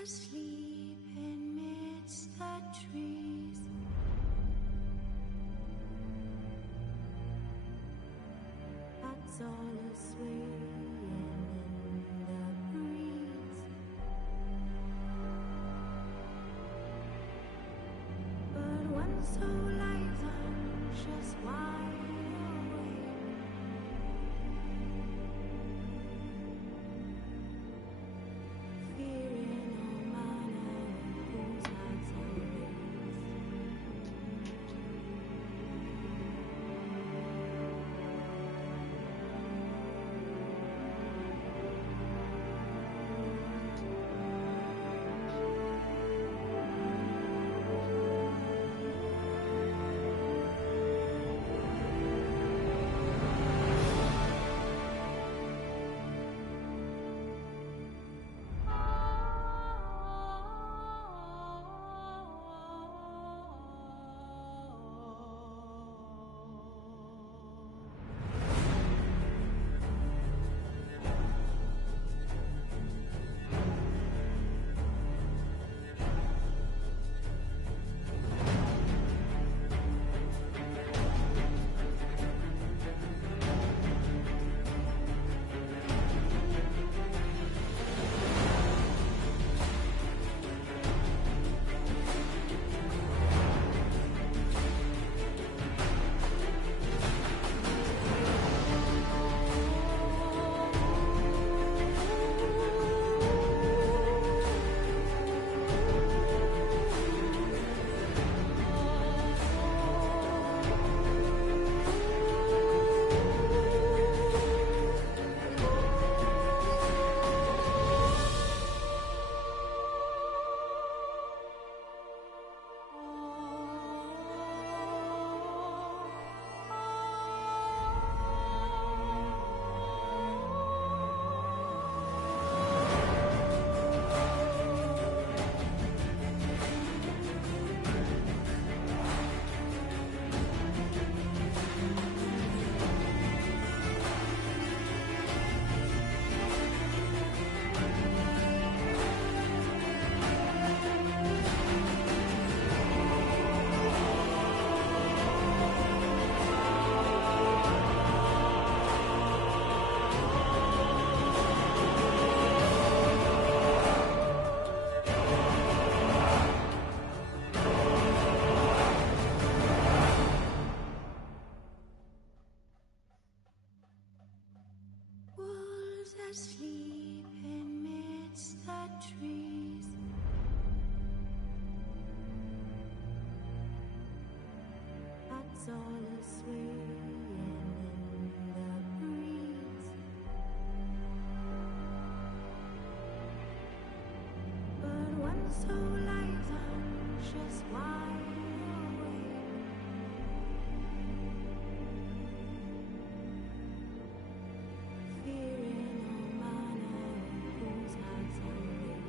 Asleep amidst the trees, bats all a-swaying in the breeze. But one so light, anxious, wide awake, fearing all manner of whose hearts are raised. asleep amidst the trees. Bats all a-swaying in the breeze. But one soul lies anxious, wide awake. Fearing all manner of whose hearts are raised.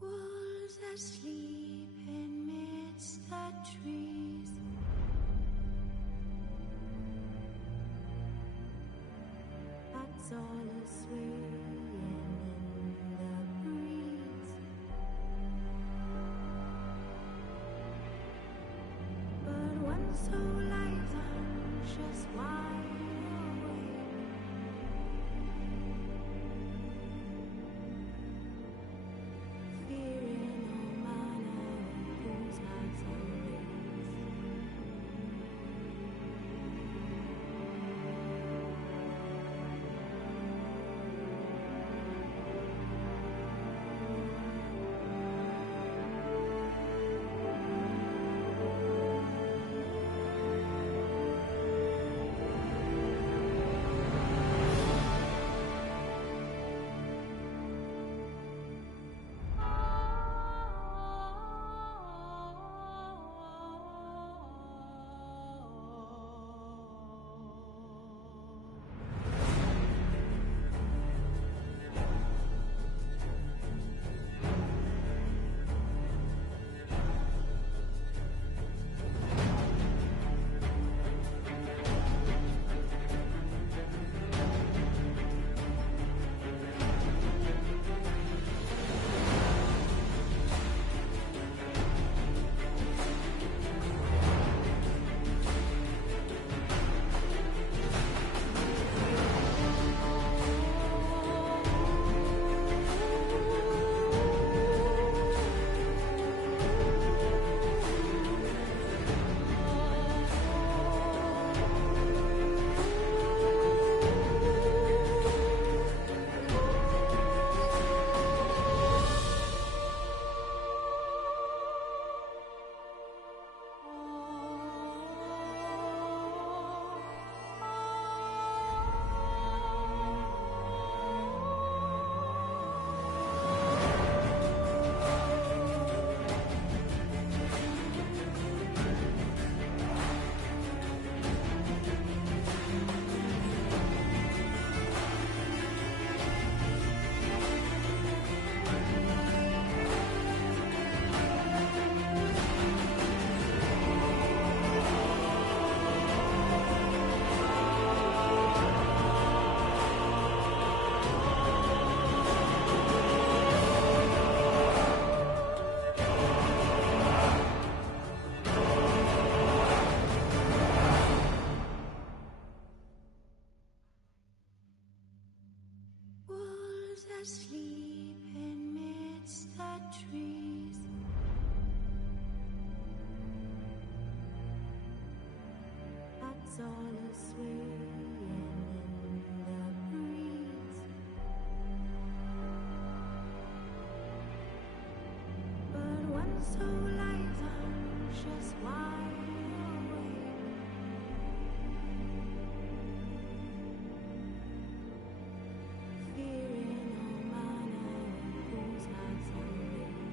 Wolves asleep amidst the trees. Bats all a-swaying in the breeze. But one soul lies anxious, wide awake. Fearing all manner of whose hearts are raised. the trees. That's all a swaying in the breeze. But when so light, I'm just wide awake. Fearing all manner of fools' hearts and ways.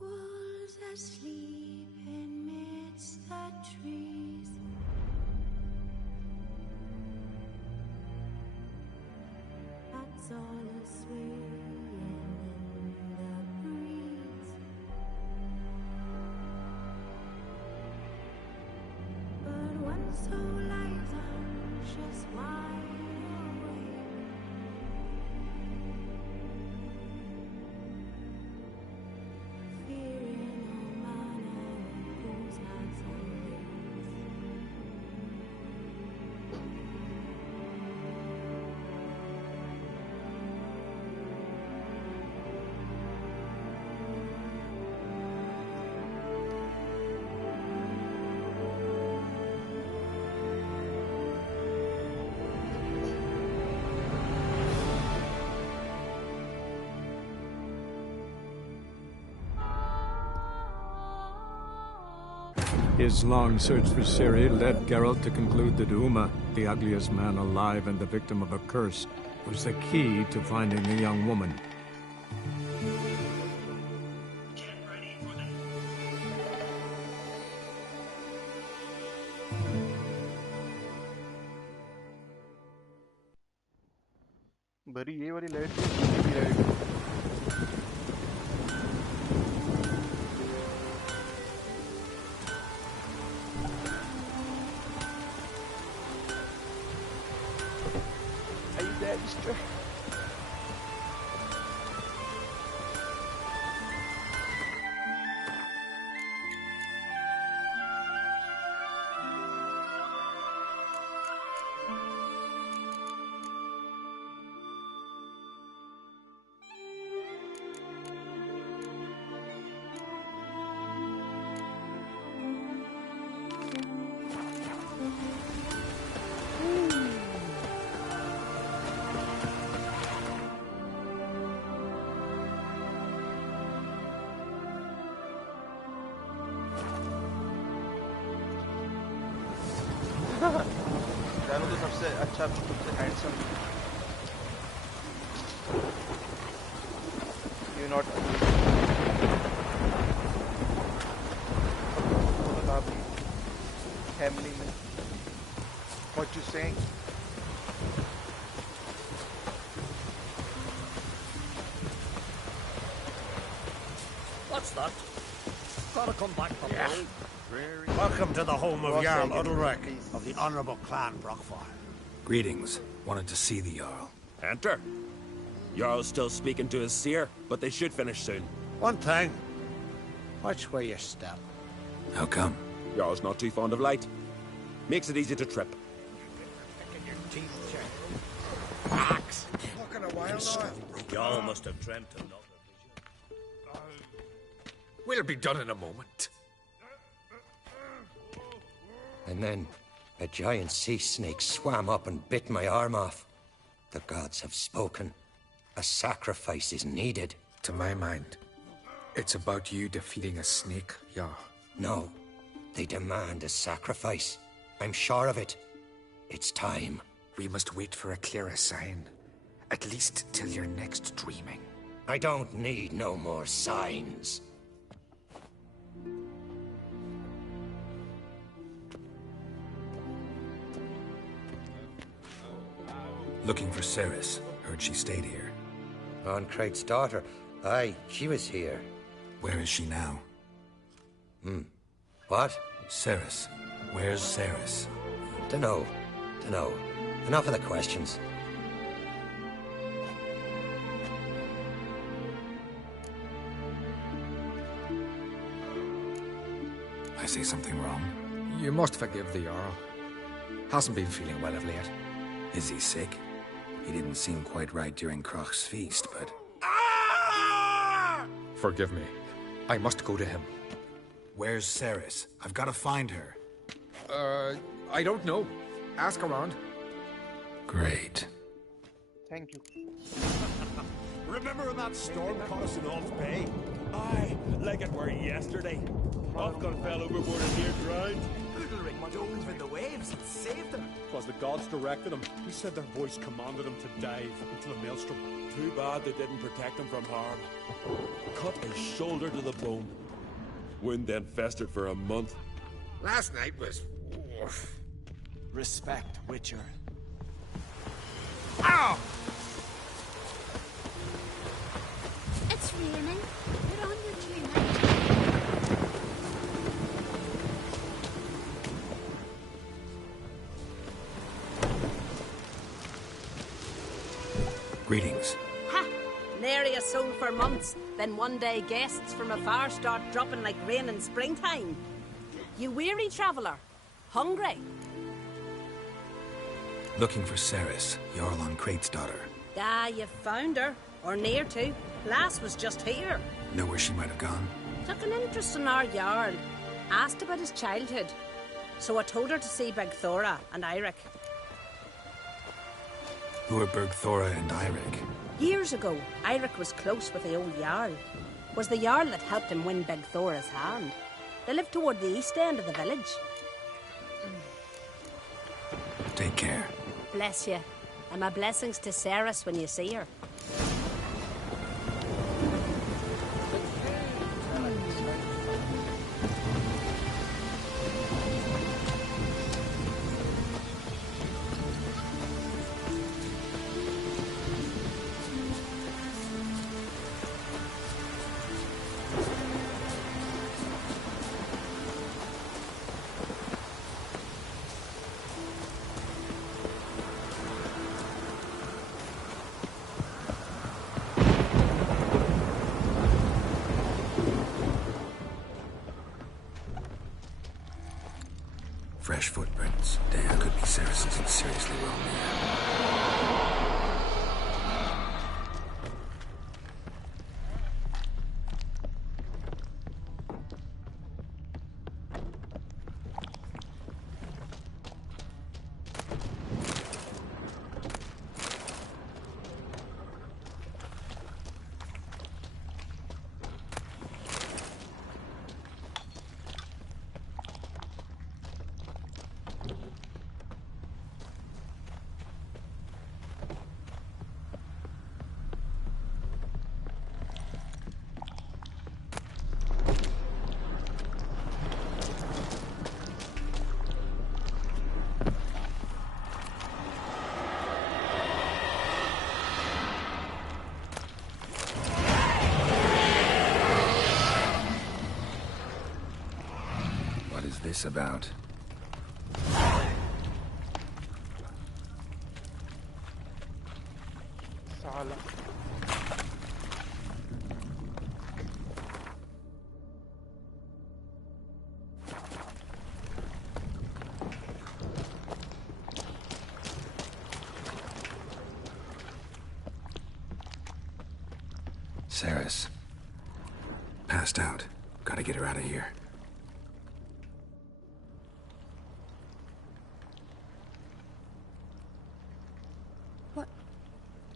Wolves asleep amidst the trees. That's all a swaying in the breeze. But when so light, I'm just wide awake. Fearing all manner of fools' hearts and ways. His long search for Ciri led Geralt to conclude that Uma, the ugliest man alive and the victim of a curse, was the key to finding the young woman. भरी ये वाली light की light Are you dead, mister? तुझसे अच्छा तुझसे handsome you not बता भी family में what you saying What's that? Gotta come back from Yeah. me. Welcome to the home of Ross Jarl Hagen, Udalric please. of the Honourable Clan Brockfire. Greetings. Wanted to see the Jarl. Enter. Jarl's still speaking to his seer, but they should finish soon. One thing. Watch where you step. How come? Jarl's not too fond of light. Makes it easy to trip. Picking your teeth, Jack. Axe. Looking a while now. Y'all must have dreamt another vision. We'll be done in a moment. And then a giant sea snake swam up and bit my arm off. The gods have spoken. A sacrifice is needed. To my mind, it's about you defeating a snake, Jarl. No, they demand a sacrifice. I'm sure of it. It's time. We must wait for a clearer sign. At least till your next dreaming. I don't need no more signs. Looking for Ceres. Heard she stayed here. On Craig's daughter. Aye, she was here. Where is she now? What? Ceres. Where's Ceres? Dunno. Enough of the questions. I say something wrong? You must forgive the Jarl. Hasn't been feeling well of late. Is he sick? He didn't seem quite right during Crach's feast, but... Forgive me. I must go to him. Where's Ceres? I've got to find her. I don't know. Ask around. Great. Thank you Remember when that storm caught us in Off Bay? Aye, like it were yesterday. Ofcom fell overboard and near drowned. Udalric dove in the waves and saved them. 'Twas the gods directed him. He said their voice commanded him to dive into the maelstrom. Too bad they didn't protect him from harm. Cut his shoulder to the bone. Wound then festered for a month. Last night was... Respect, Witcher. Ow! It's raining. Put on your tunic. Greetings. Ha! Nary a soul for months. Then one day guests from afar start dropping like rain in springtime. You weary traveller? Hungry? Looking for Ceres, Jarl on Crate's daughter. Ah, you found her. Or near to. Lass was just here. Know where she might have gone? Took an interest in our Jarl. Asked about his childhood. So I told her to see Bergthora and Eirik. Who are Bergthora and Eirik? Years ago, Eirik was close with the old Jarl. Was the Jarl that helped him win Bergthora's hand. They lived toward the east end of the village. Take care. Bless you. And my blessings to Ceres when you see her. Fresh footprints. Damn, could be Ceres isn't seriously wrong here. this about? साला Saris. Passed out. Gotta get her out of here.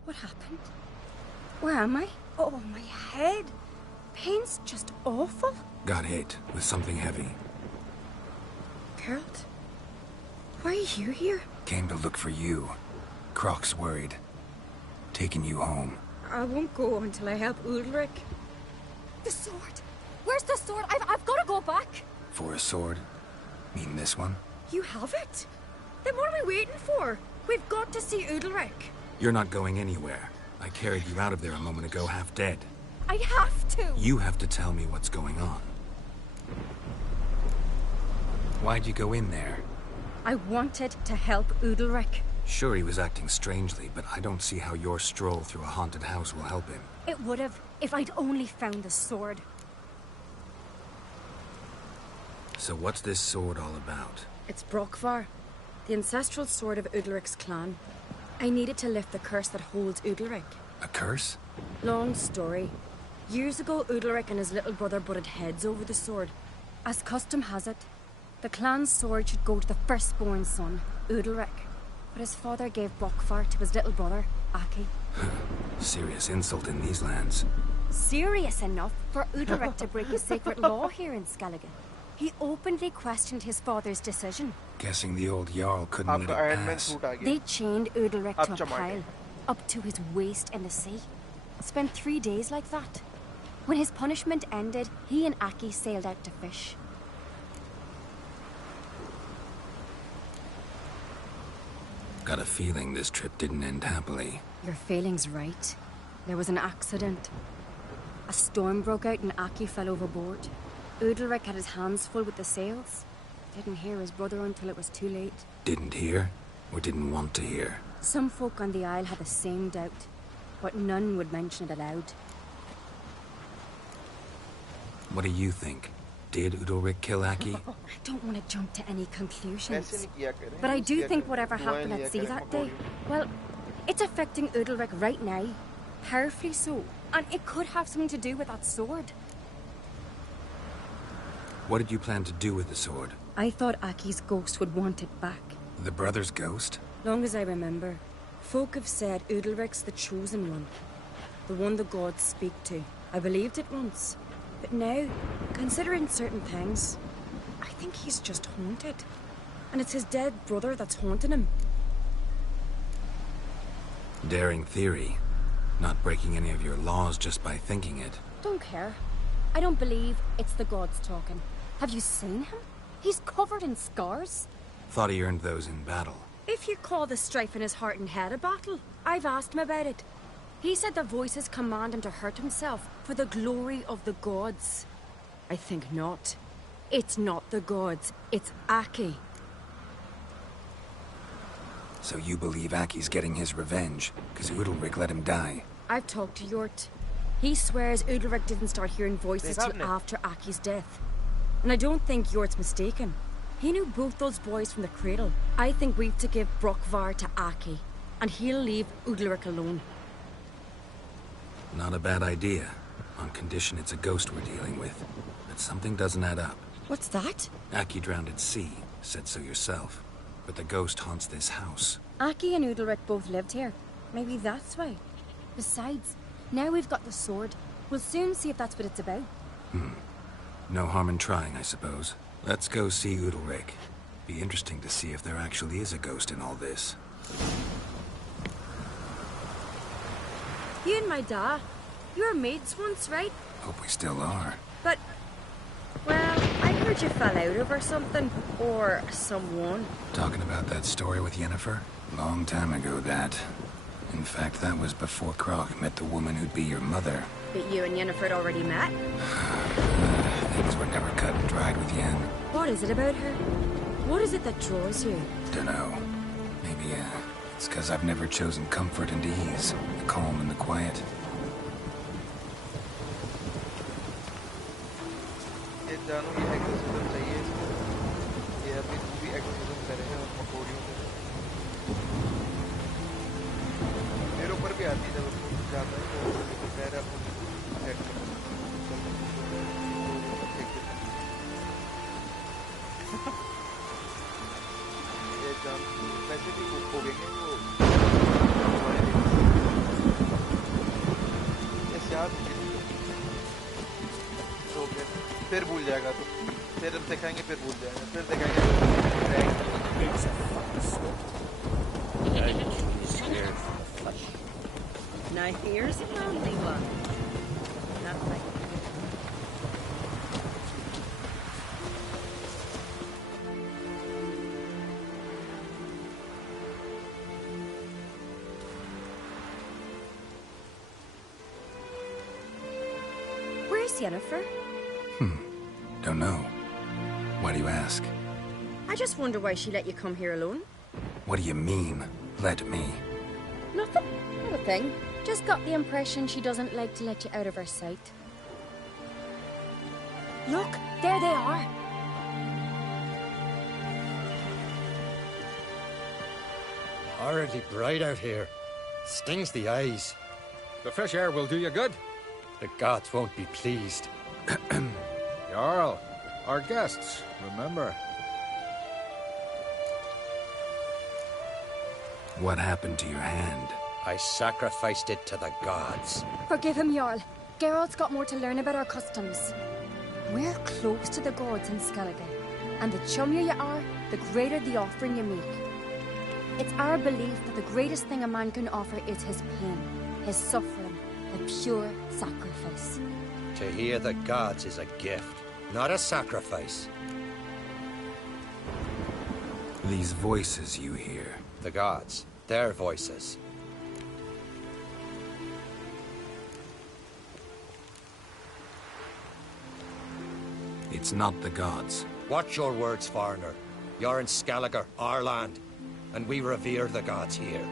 What happened? Where am I? Oh, my head. Pain's just awful. Got hit with something heavy. Geralt? Why are you here? Came to look for you. Croc's worried. Taking you home. I won't go until I help Ulrich. The sword! Where's the sword? I've got to go back! For a sword? Mean this one? You have it? Then what are we waiting for? We've got to see Ulrich. You're not going anywhere. I carried you out of there a moment ago half dead. I have to! You have to tell me what's going on. Why'd you go in there? I wanted to help Ulrich. Sure, he was acting strangely, but I don't see how your stroll through a haunted house will help him. It would have, if I'd only found the sword. So what's this sword all about? It's Brokvar, the ancestral sword of Udalric's clan. I needed to lift the curse that holds Udalric. A curse? Long story. Years ago, Udalric and his little brother butted heads over the sword. As custom has it, the clan's sword should go to the firstborn son, Udalric. But his father gave Brokvar to his little brother, Aki. Serious insult in these lands. Serious enough for Udalric to break a sacred law here in Skellige. He openly questioned his father's decision. Guessing the old Jarl couldn't let it pass. They chained Udalric to a pile, up to his waist in the sea. Spent 3 days like that. When his punishment ended, he and Aki sailed out to fish. Got a feeling this trip didn't end happily. Your feeling's right. There was an accident. A storm broke out and Aki fell overboard. Udalric had his hands full with the sails. Didn't hear his brother until it was too late. Didn't hear? Or didn't want to hear? Some folk on the Isle had the same doubt, but none would mention it aloud. What do you think? Did Udalric kill Aki? I don't want to jump to any conclusions. But I do think whatever happened at sea that day, well, it's affecting Udalric right now. Powerfully so. And it could have something to do with that sword. What did you plan to do with the sword? I thought Aki's ghost would want it back. The brother's ghost? Long as I remember, folk have said Udalric's the chosen one. The one the gods speak to. I believed it once. But now, considering certain things, I think he's just haunted. And it's his dead brother that's haunting him. Daring theory. Not breaking any of your laws just by thinking it. Don't care. I don't believe it's the gods talking. Have you seen him? He's covered in scars. Thought he earned those in battle. If you call the strife in his heart and head a battle, I've asked him about it. He said the voices command him to hurt himself for the glory of the gods. I think not. It's not the gods, it's Aki. So you believe Aki's getting his revenge, because Udalric let him die? I've talked to Yort. He swears Udalric didn't start hearing voices till after Aki's death. And I don't think Yort's mistaken. He knew both those boys from the cradle. I think we've to give Brokvar to Aki, and he'll leave Udalric alone. Not a bad idea, on condition it's a ghost we're dealing with. But something doesn't add up. What's that? Aki drowned at sea, said so yourself. But the ghost haunts this house. Aki and Udalric both lived here. Maybe that's why. Besides, now we've got the sword. We'll soon see if that's what it's about. No harm in trying, I suppose. Let's go see Udalric. Be interesting to see if there actually is a ghost in all this. You and my da, you were mates once, right? Hope we still are. But, well, I heard you fell out over something. Or someone. Talking about that story with Yennefer? Long time ago, that. In fact, that was before Croc met the woman who'd be your mother. But you and Yennefer had already met? Things were never cut and dried with Yen. What is it about her? What is it that draws you? Dunno. Maybe, it's because I've never chosen comfort and ease, the calm and the quiet. ये जानू ये exorcism चाहिए इसको ये अभी भी exorcism करेगा और मकोड़ियों करे मेरे ऊपर भी आती है जब उसको जाता है तो पैर अपने हेड में ये जान वैसे भी हो गए वो ये शायद तो फिर भूल जाएगा तो फिर हम दिखाएंगे फिर भूल जाएगा फिर दिखाएंगे Now here's a lonely one. Nothing. Where's Yennefer? Don't know. Why do you ask? I just wonder why she let you come here alone. What do you mean, let me? Nothing. Not a thing. Just got the impression she doesn't like to let you out of her sight. Look, there they are. Horridly bright out here. Stings the eyes. The fresh air will do you good. The gods won't be pleased. Jarl, our guests, remember. What happened to your hand? I sacrificed it to the gods. Forgive him, Jarl. Geralt's got more to learn about our customs. We're close to the gods in Skellige, and the chummier you are, the greater the offering you make. It's our belief that the greatest thing a man can offer is his pain, his suffering, the pure sacrifice. To hear the gods is a gift, not a sacrifice. These voices you hear. The gods, their voices. It's not the gods. Watch your words, foreigner. You're in Skellige, our land, and we revere the gods here.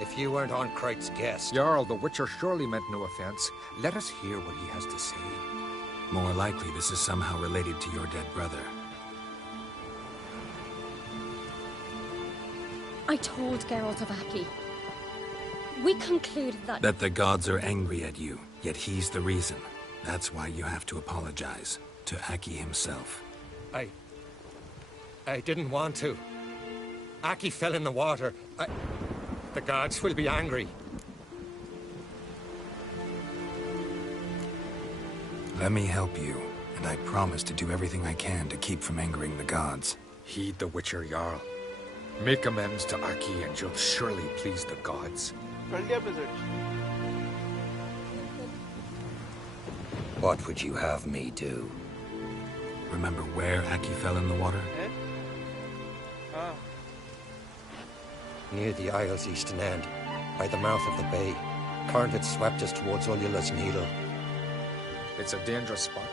If you weren't on Kright's guest... Jarl, the Witcher surely meant no offense. Let us hear what he has to say. More likely this is somehow related to your dead brother. I told Geralt of Aki. We concluded that... That the gods are angry at you, yet he's the reason. That's why you have to apologize. To Aki himself. I didn't want to. Aki fell in the water. The gods will be angry. Let me help you, and I promise to do everything I can to keep from angering the gods. Heed the Witcher, Jarl. Make amends to Aki, and you'll surely please the gods. What would you have me do? Remember where Aki fell in the water? Near the Isle's eastern end, by the mouth of the bay. Current had swept us towards Ullula's Needle. It's a dangerous spot.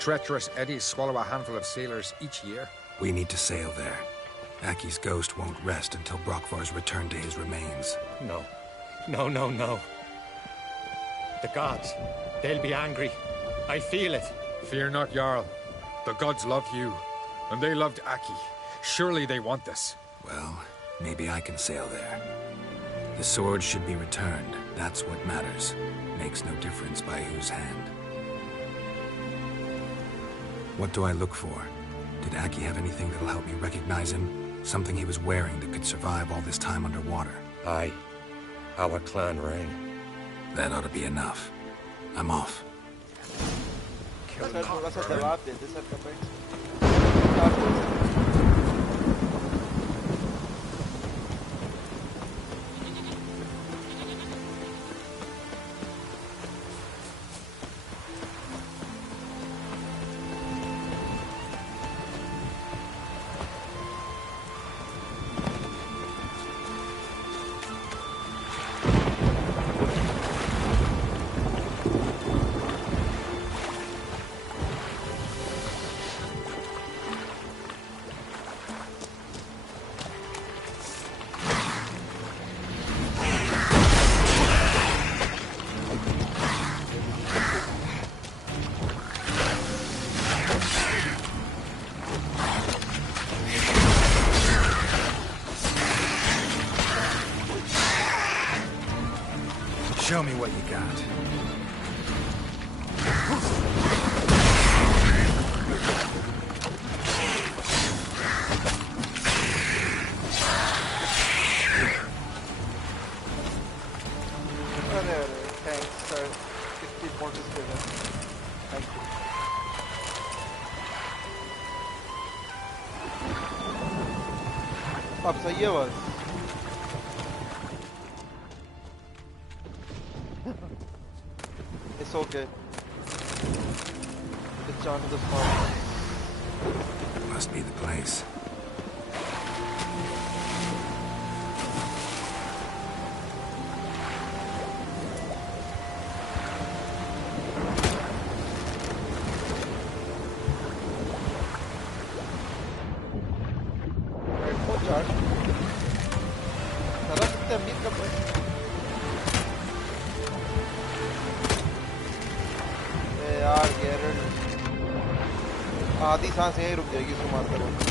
Treacherous eddies swallow a handful of sailors each year. We need to sail there. Aki's ghost won't rest until Brokvar's returned to his remains. No. No. The gods, they'll be angry. I feel it. Fear not, Jarl. The gods love you, and they loved Aki. Surely they want this. Well, maybe I can sail there. The sword should be returned. That's what matters. Makes no difference by whose hand. What do I look for? Did Aki have anything that'll help me recognize him? Something he was wearing that could survive all this time underwater? Aye. Our clan ring. That ought to be enough. I'm off. Show me what you got. अरे thanks sir. 60 points पे है. Thank you. अब सही है बस. It's okay. It's on the spot. Must be the place. आधी सांस यहीं रुक जाएगी इसको मारते वक्त.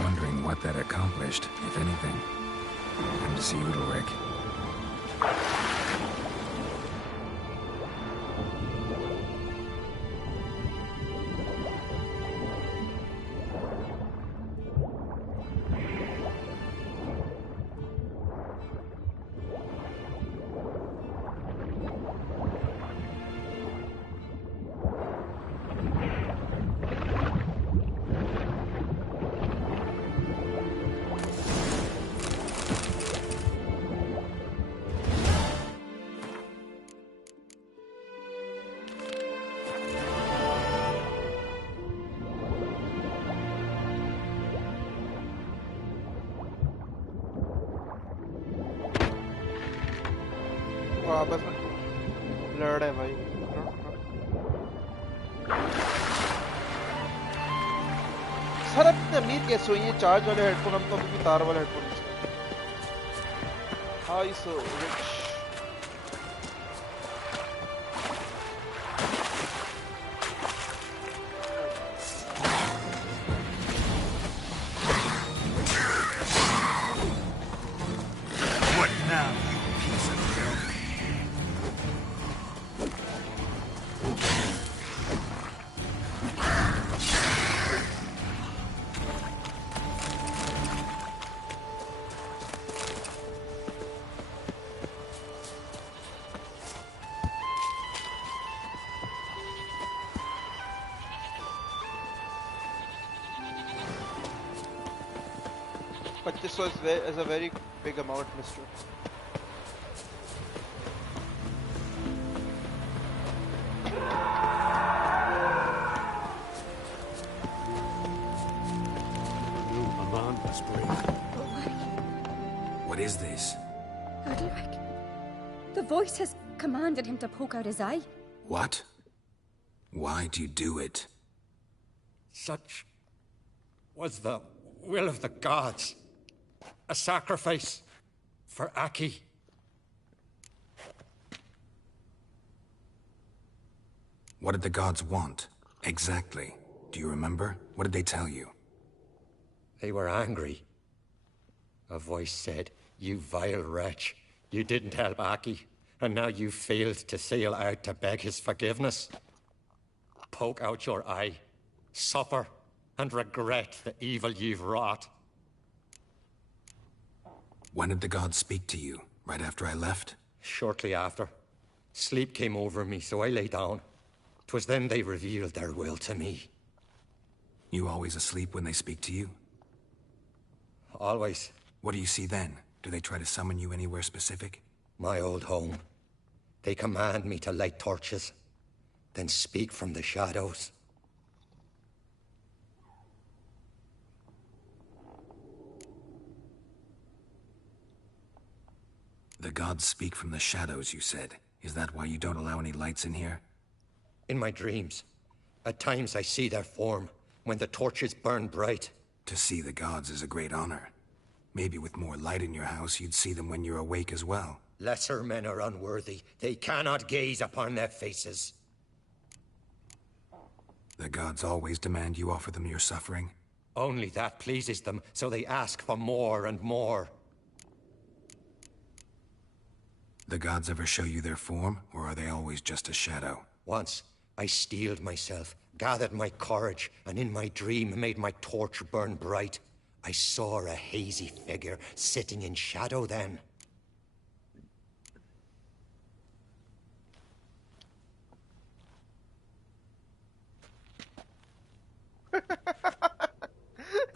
Wondering what that accomplished, if anything. Time to see Udalric. आपस में लड़ रहे हैं भाई. सर अब इतने अमीर कैसे हुई? ये चार्ज वाले हेडफोन, हम तो अभी भी तार वाले headphone. How you so rich? What now, you piece of filth? But this is a very big amount, mister. What is this? Udalric. The voice has commanded him to poke out his eye. What? Why'd you do it? Such was the will of the gods. A sacrifice for Aki. What did the gods want? Exactly. Do you remember? What did they tell you? They were angry. A voice said, "You vile wretch. You didn't help Aki, and now you failed to sail out to beg his forgiveness. Poke out your eye, suffer, and regret the evil you've wrought." When did the gods speak to you? Right after I left? Shortly after. Sleep came over me, so I lay down. 'Twas then they revealed their will to me. You always asleep when they speak to you? Always. What do you see then? Do they try to summon you anywhere specific? My old home. They command me to light torches, then speak from the shadows. The gods speak from the shadows, you said. Is that why you don't allow any lights in here? In my dreams, at times I see their form, when the torches burn bright. To see the gods is a great honor. Maybe with more light in your house, you'd see them when you're awake as well. Lesser men are unworthy. They cannot gaze upon their faces. The gods always demand you offer them your suffering? Only that pleases them, so they ask for more and more. The gods ever show you their form, or are they always just a shadow? Once, I steeled myself, gathered my courage, and in my dream made my torch burn bright. I saw a hazy figure sitting in shadow then.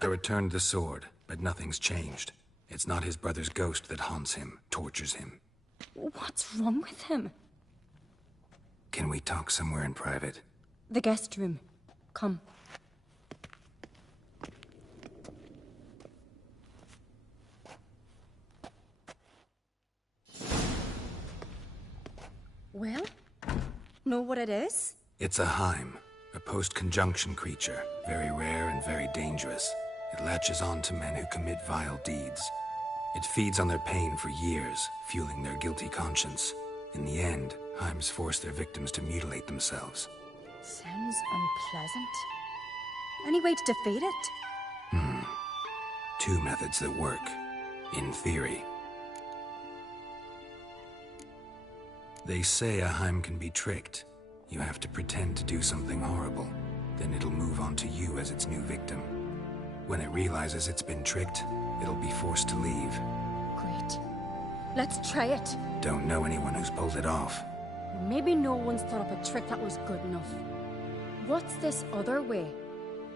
I returned the sword, but nothing's changed. It's not his brother's ghost that haunts him, tortures him. What's wrong with him? Can we talk somewhere in private? The guest room. Come. Well? Know what it is? It's a Heim, a post-conjunction creature, very rare and very dangerous. It latches on to men who commit vile deeds. It feeds on their pain for years, fueling their guilty conscience. In the end, Heims force their victims to mutilate themselves. Sounds unpleasant. Any way to defeat it? Two methods that work, in theory. They say a Heim can be tricked. You have to pretend to do something horrible. Then it'll move on to you as its new victim. When it realizes it's been tricked, it'll be forced to leave. Great. Let's try it. Don't know anyone who's pulled it off. Maybe no one's thought up a trick that was good enough. What's this other way?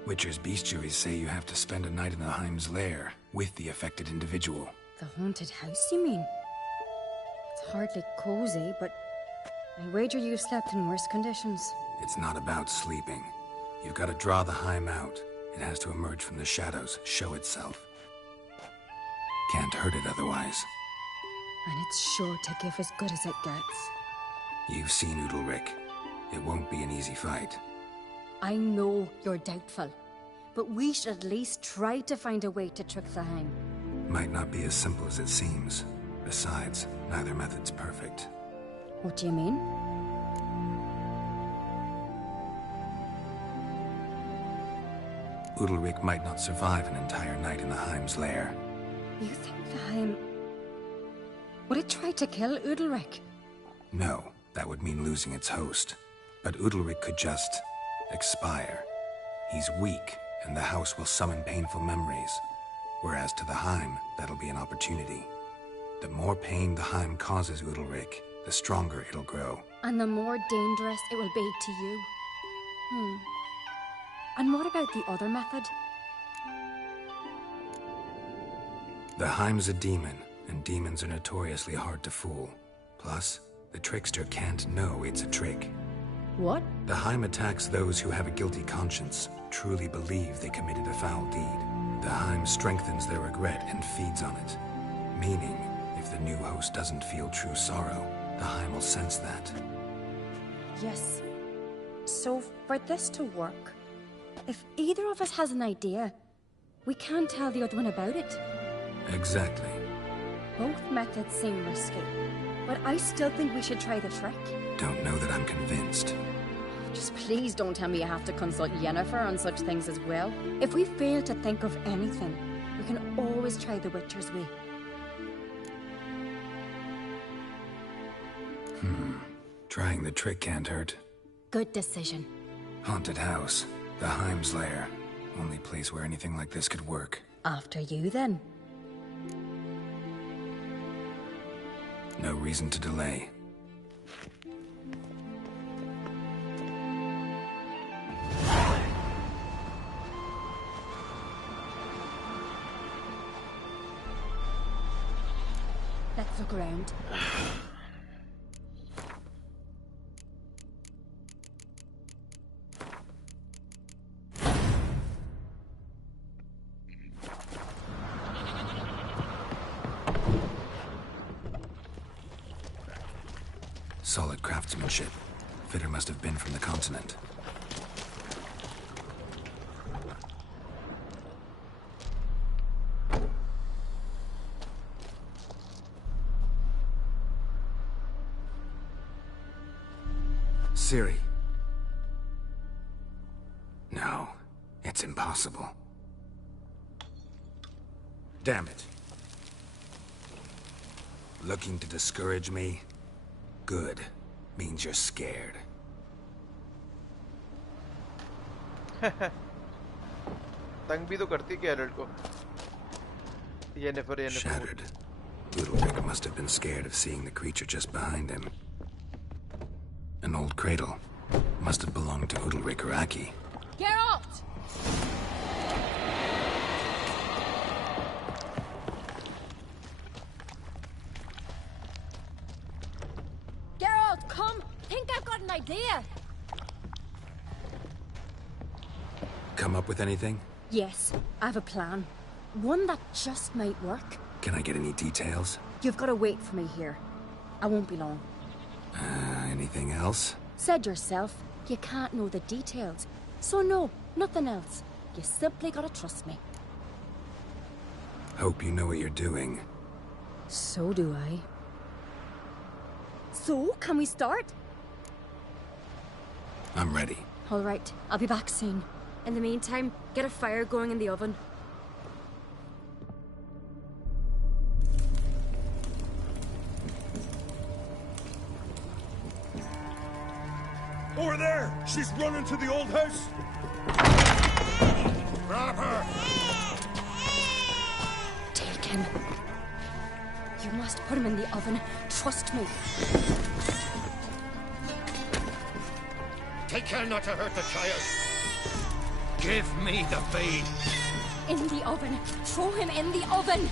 Witcher's bestiaries say you have to spend a night in the Heim's lair with the affected individual. The haunted house, you mean? It's hardly cozy, but I wager you've slept in worse conditions. It's not about sleeping. You've got to draw the Heim out. It has to emerge from the shadows, show itself. Can't hurt it otherwise. And it's sure to give as good as it gets. You've seen Udalric. It won't be an easy fight. I know you're doubtful, but we should at least try to find a way to trick the Heim. Might not be as simple as it seems. Besides, neither method's perfect. What do you mean? Udalric might not survive an entire night in the Heim's lair. You think the Heim... Would it try to kill Udalric? No, that would mean losing its host. But Udalric could just... expire. He's weak, and the house will summon painful memories. Whereas to the Heim, that'll be an opportunity. The more pain the Heim causes Udalric, the stronger it'll grow. And the more dangerous it will be to you. And what about the other method? The Heim's a demon, and demons are notoriously hard to fool. Plus, the trickster can't know it's a trick. What? The Heim attacks those who have a guilty conscience, truly believe they committed a foul deed. The Heim strengthens their regret and feeds on it. Meaning, if the new host doesn't feel true sorrow, the Heim will sense that. Yes. So, for this to work, if either of us has an idea, we can't tell the other one about it. Exactly. Both methods seem risky, but I still think we should try the trick. Don't know that I'm convinced. Just please don't tell me you have to consult Yennefer on such things as well. If we fail to think of anything, we can always try the Witcher's way. Trying the trick can't hurt. Good decision. Haunted house. The Heim's lair. Only place where anything like this could work. After you, then. No reason to delay. Let's look around. Solid craftsmanship. Fitter must have been from the continent. Ciri. No, it's impossible. Damn it. Looking to discourage me? Good. Means you're scared. तंग भी तो करती क्या adult को? ये Shattered. Udalric must have been scared of seeing the creature just behind him. An old cradle. Must have belonged to Udalric or Aki. Geralt! Geralt, come! Think I've got an idea! Come up with anything? Yes, I have a plan. One that just might work. Can I get any details? You've got to wait for me here. I won't be long. Anything else? Said yourself, you can't know the details. So no, nothing else. You simply gotta trust me. Hope you know what you're doing. So do I. So, can we start? I'm ready. All right, I'll be back soon. In the meantime, get a fire going in the oven. Over there! She's running to the old house! Grab her! Take him. You must put him in the oven. Trust me. Take care not to hurt the child. Give me the feed. In the oven. Throw him in the oven.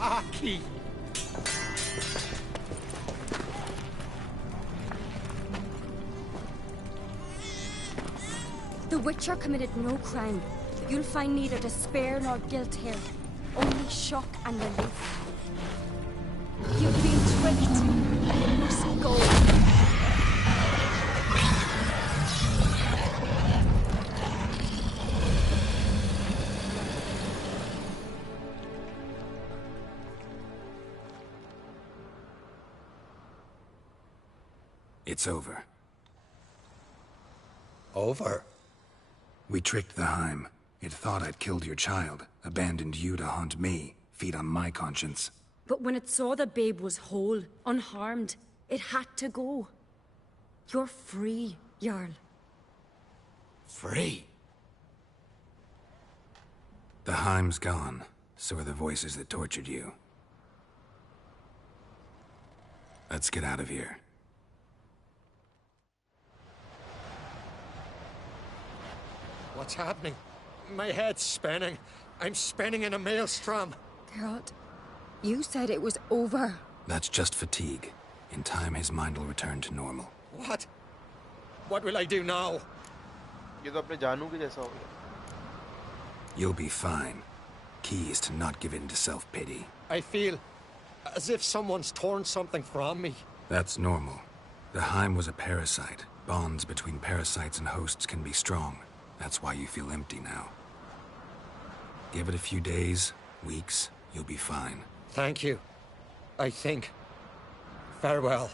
Aki! The Witcher committed no crime. You'll find neither despair nor guilt here. Only shock and relief. You've been tricked. You must go. It's over. Over? We tricked the Heim. It thought I'd killed your child, abandoned you to haunt me, feed on my conscience. But when it saw the babe was whole, unharmed, it had to go. You're free, Jarl. Free? The Heim's gone. So are the voices that tortured you. Let's get out of here. What's happening? My head's spinning. I'm spinning in a maelstrom. Geralt, you said it was over. That's just fatigue. In time, his mind will return to normal. What? What will I do now? ये तो अपने जानू के जैसा हो गया. You'll be fine. Key is to not give in to self-pity. I feel as if someone's torn something from me. That's normal. The Heim was a parasite. Bonds between parasites and hosts can be strong. That's why you feel empty now. Give it a few days, weeks, you'll be fine. Thank you. I think. Farewell.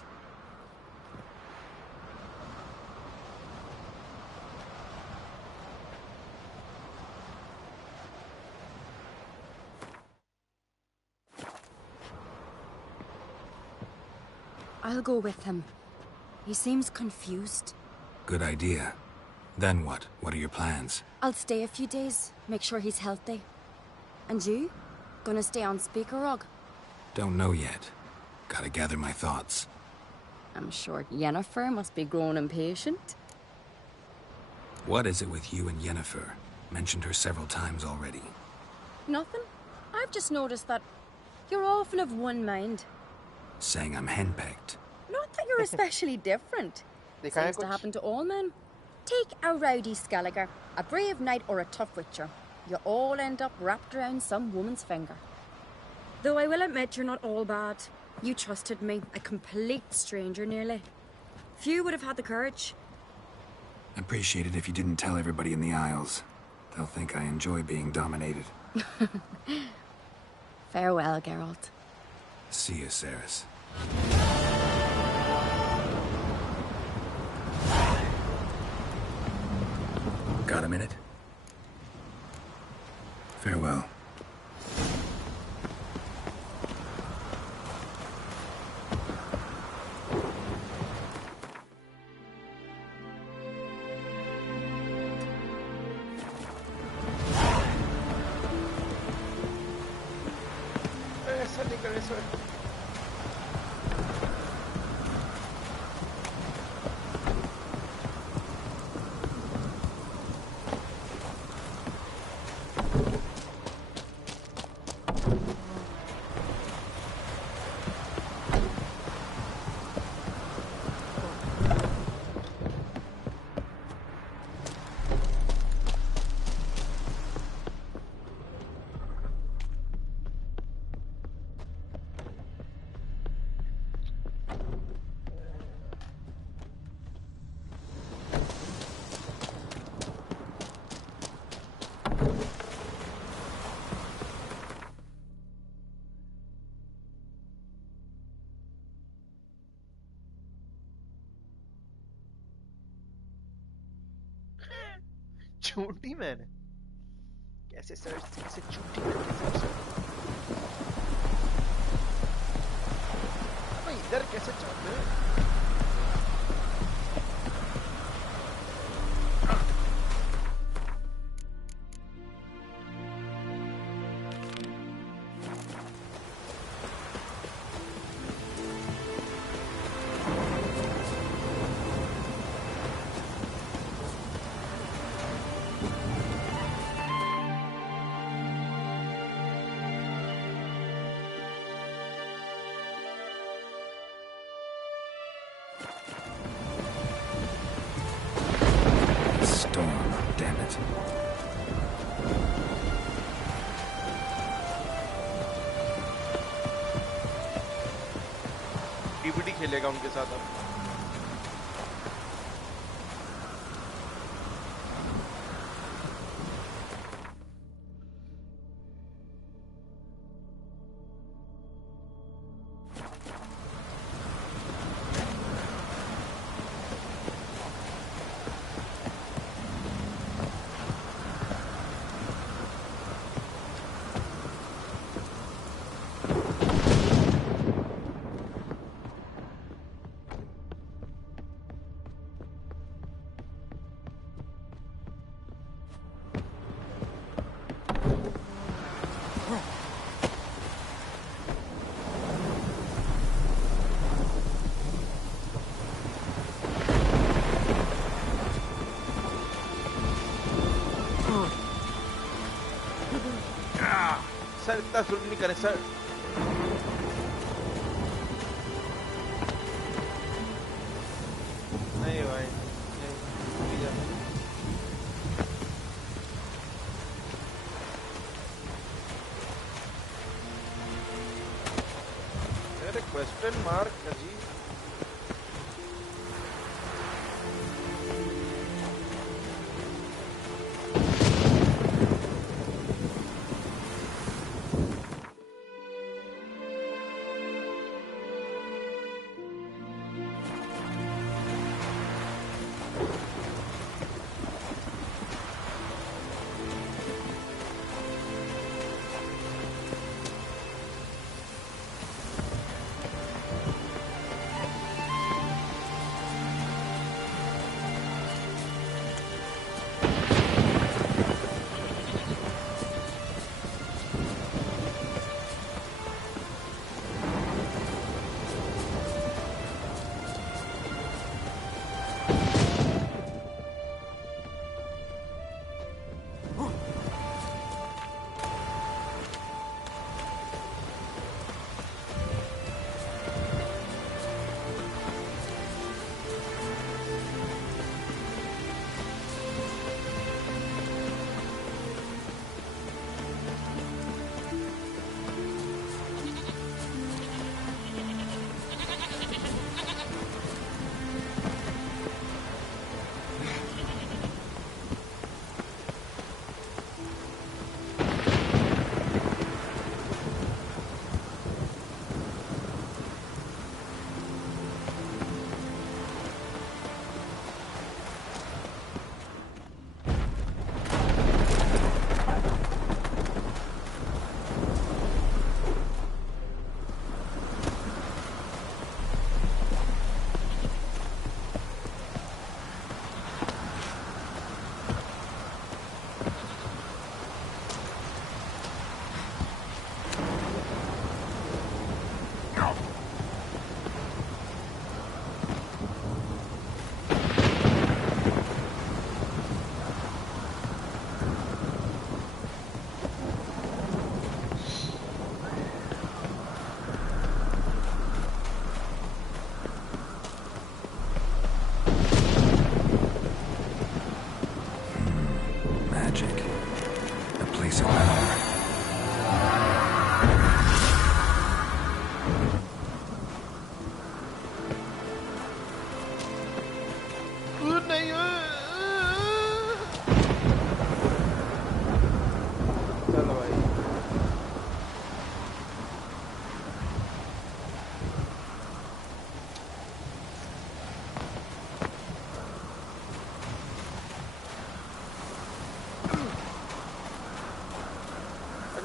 I'll go with him. He seems confused. Good idea. Then what? What are your plans? I'll stay a few days, make sure he's healthy. And you? Gonna stay on Speaker Rog? Don't know yet. Gotta gather my thoughts. I'm sure Yennefer must be growing impatient. What is it with you and Yennefer? Mentioned her several times already. Nothing. I've just noticed that you're often of one mind. Saying I'm henpecked. Not that you're especially different. Seems to happen to all men. Take a rowdy Skelliger, a brave knight or a tough witcher. You all end up wrapped around some woman's finger. Though I will admit you're not all bad. You trusted me, a complete stranger nearly. Few would have had the courage. Appreciate it if you didn't tell everybody in the Isles. They'll think I enjoy being dominated. Farewell, Geralt. See you, Ceres. Got a minute? Farewell. चूंटी मैंने कैसे search कैसे चूंटी मैंने कैसे भाई इधर कैसे चल रहे हैं खेलेगा उनके साथ अब सर इतना जुल्म नहीं करें सर नहीं भाई नहीं Question mark, Haji.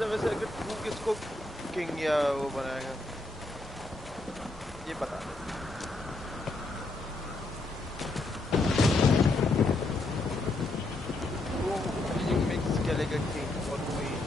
वैसे अगर तू किसको किंग या वो बनाएगा ये बता दे तू यू मिक्स कैलेगर किंग और क्वीन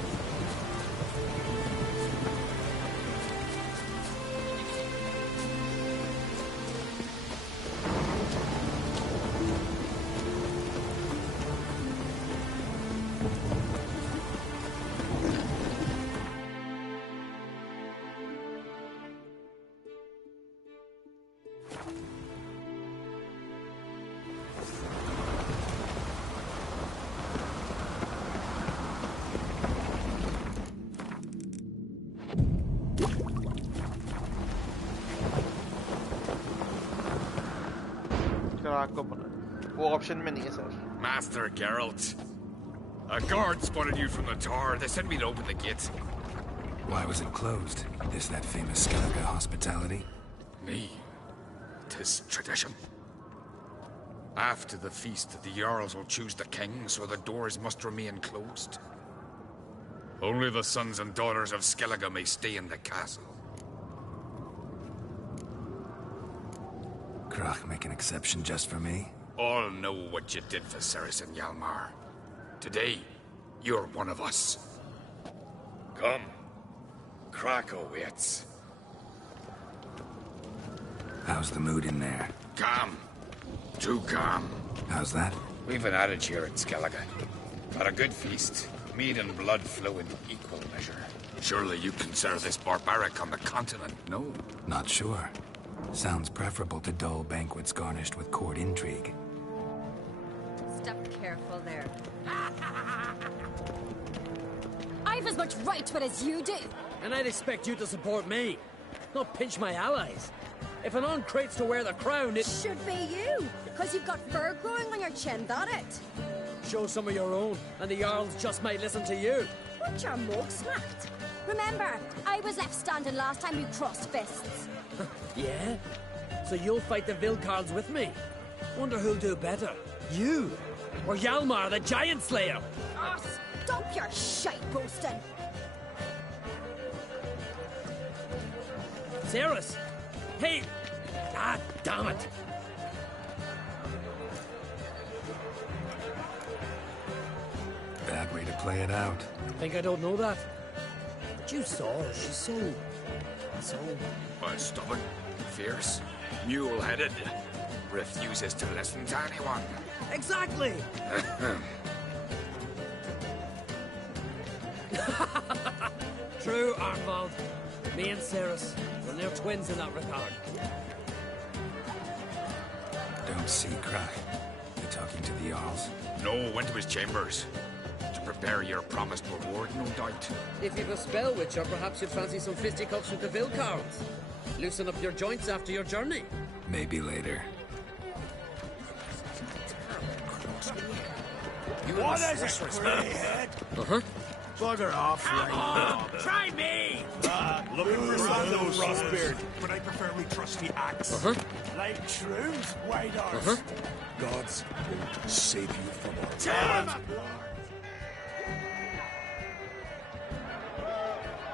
वो ऑप्शन में नहीं है sir Master Geralt, a guard spotted you from the tower. They sent me to open the gate. Why was it closed? Is that famous Skellige hospitality? Me? 'Tis tradition. After the feast, the Jarls will choose the king, so the doors must remain closed. Only the sons and daughters of Skellige may stay in the castle. Krach make an exception just for me? All know what you did for Ceres and Hjalmar. Today, you're one of us. Come. Krach awaits. How's the mood in there? Calm. Too calm. How's that? We've an adage here at Skellige. For a good feast, meat and blood flow in equal measure. Surely you can serve this barbaric on the continent, no? Not sure. Sounds preferable to dull banquets garnished with court intrigue. Step careful there. I've as much right to it as you do. And I'd expect you to support me. not pinch my allies. If an uncrate's to wear the crown, it should be you, because you've got fur growing on your chin, that it? Show some of your own, and the Jarls just might listen to you. Want your mug smacked? Remember, I was left standing last time we crossed fists. Yeah? So you'll fight the Vilcarls with me? Wonder who'll do better, you or Hjalmar the Giant Slayer? Oh, stop your shite boasting. Cerys! Hey! Ah, damn it! Bad way to play it out. Think I don't know that? But you saw her, she's so... Well, stubborn, fierce, mule-headed, refuses to listen to anyone. Exactly! True, Arnvald. Me and Cerys, we're near twins in that regard. Don't see Crack. You talking to the Jarls? No, went to his chambers. To prepare your promised reward, no doubt. If you've a spell witcher, perhaps you'd fancy some fisticuffs with the Vilcarls. Loosen up your joints after your journey. Maybe later. What is it, greyhead? Uh-huh. Bugger off, right? Try me! Looking for some Frostbeard, but I prefer me trusty axe. Uh-huh. Like shrooms, white arse. Uh-huh. Gods will save you from our Damn it!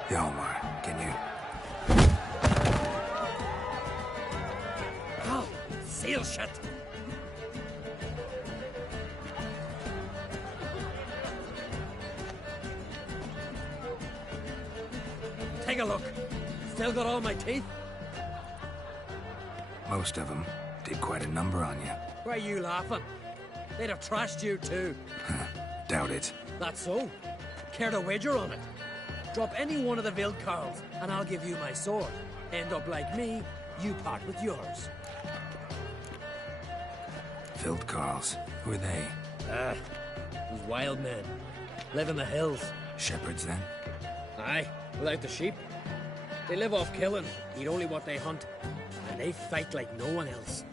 Hjalmar, can you... Oh, seal shut! Take a look. Still got all my teeth? Most of them did quite a number on you. Why are you laughing? They'd have trashed you too. Doubt it. That's so. Care to wager on it? Drop any one of the Vilcarls, and I'll give you my sword. End up like me, you part with yours. Vilcarls, who are they? Those wild men. Live in the hills. Shepherds, then? Aye, without the sheep. They live off killing, eat only what they hunt, and they fight like no one else.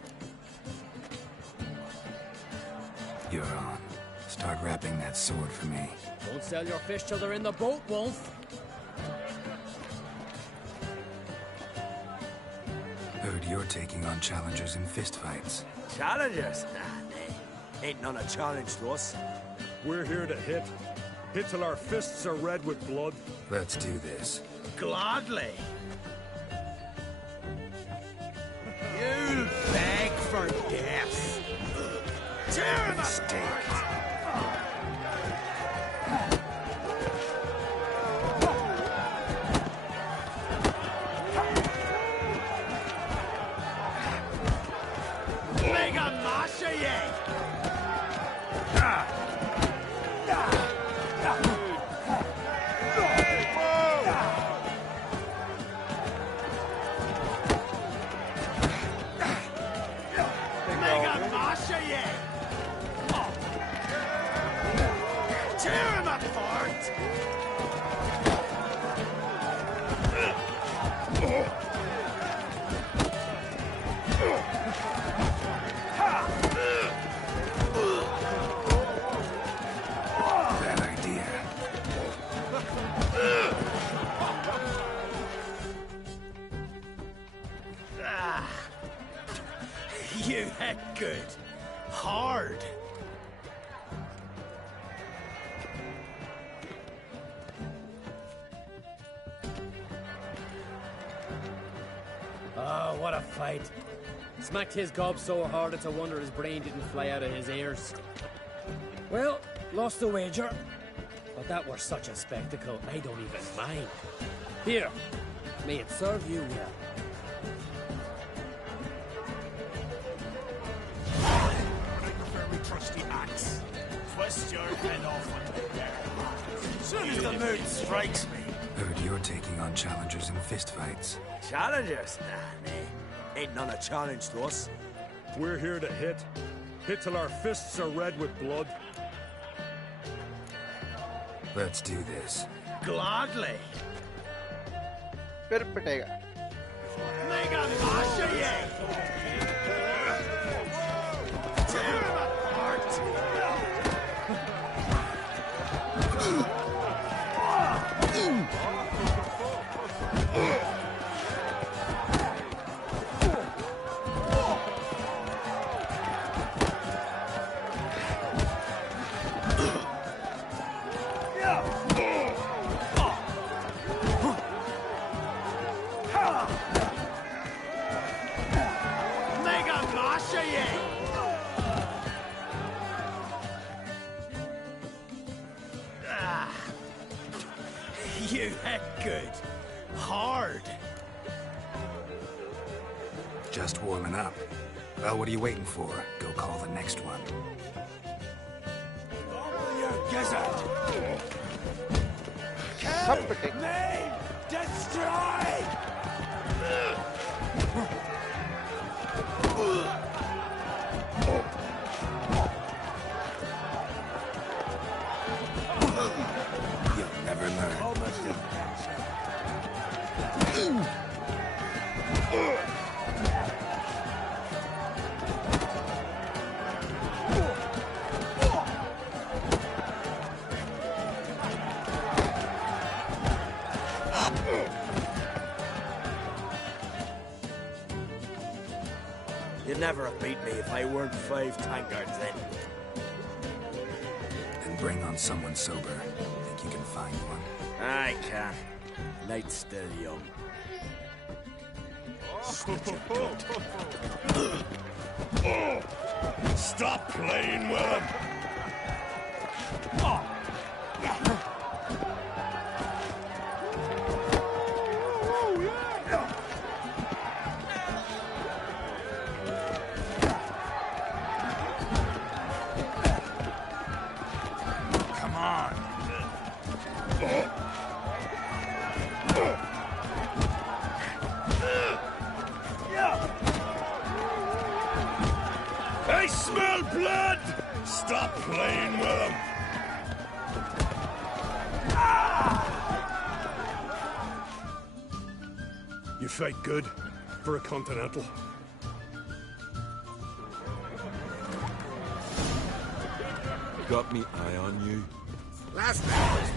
You're on. Start wrapping that sword for me. Don't sell your fish till they're in the boat, Wolf. Heard you're taking on challengers in fistfights. Challengers? Nah, nay. Ain't none a challenge to us. We're here to hit. Hit till our fists are red with blood. Let's do this. Gladly. You'll beg for death. Tear him up! Make a mash of ye! You hit good. Hard. Oh, what a fight. Smacked his gob so hard it's a wonder his brain didn't fly out of his ears. Well, lost the wager. But that were such a spectacle, I don't even mind. Here, may it serve you well. I prefer me trusty axe. Twist your head off on there. Soon as the mood strikes me. Heard you're taking on challengers in fistfights. Challengers? Nah, nay. Ain't none a challenge to us. We're here to hit. Hit till our fists are red with blood. Let's do this. Gladly. फिर पिटेगा Mega Masha, yeah! Tear him apart! Mega Masha, yeah! Ah. You hit good. Hard. Just warming up. Well, what are you waiting for? Go call the next one. You gizzard! Kill! Maim! Destroy! You'll never learn. You'd never have beat me if I weren't 5 tankards then. Then bring on someone sober. Think you can find one? I can. Night's still young. Stop playing with him! Come on! I smell blood! Stop playing with him! You fight good for a continental. Got me eye on you. Last night!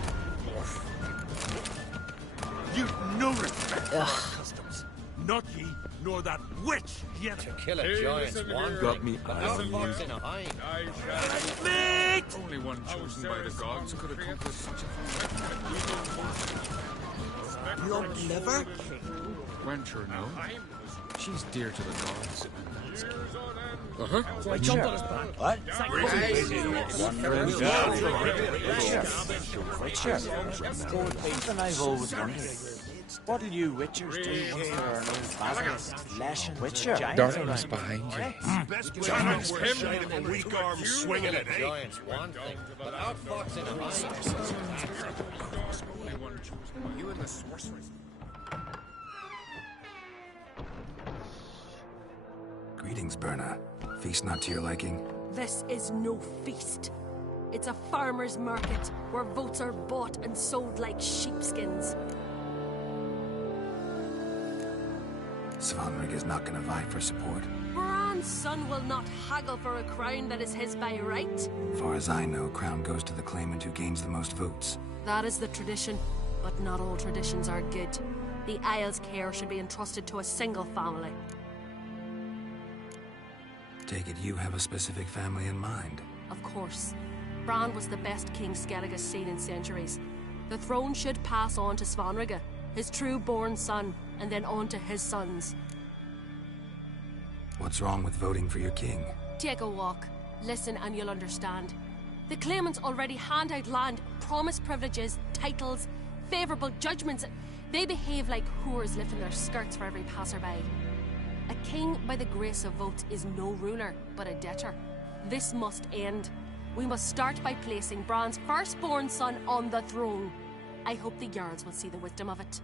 You've no respect for our customs. Not ye, nor that witch yet. To kill a giant's one Got me eye How on fox you. in a hind. Mate! Only one chosen by the gods could accomplish such a Your liver? venture, no? She's dear to the gods. So I jumped on his back. What? Something I've always wondered. What'll you witchers do once there are no basilisk, lash, and witcher? Darkness behind you. Giants were shite of a weak arm swinging it, eh? Giant's one thing, but our fox in a hind. Only one chosen by you and the sorceress. Greetings, Berna. Feast not to your liking? This is no feast. It's a farmer's market where votes are bought and sold like sheepskins. Svanrig is not gonna vie for support. Bran's son will not haggle for a crown that is his by right. Far as I know, crown goes to the claimant who gains the most votes. That is the tradition, but not all traditions are good. The Isle's care should be entrusted to a single family. Take it you have a specific family in mind. Of course. Bran was the best king Skellig has seen in centuries. The throne should pass on to Svanrige, his true-born son, and then on to his sons. What's wrong with voting for your king? Take a walk, listen and you'll understand. The claimants already hand out land, promise privileges, titles, favourable judgments. They behave like whores lifting their skirts for every passerby. A king by the grace of votes is no ruler, but a debtor. This must end. We must start by placing Bran's firstborn son on the throne. I hope the Jarls will see the wisdom of it.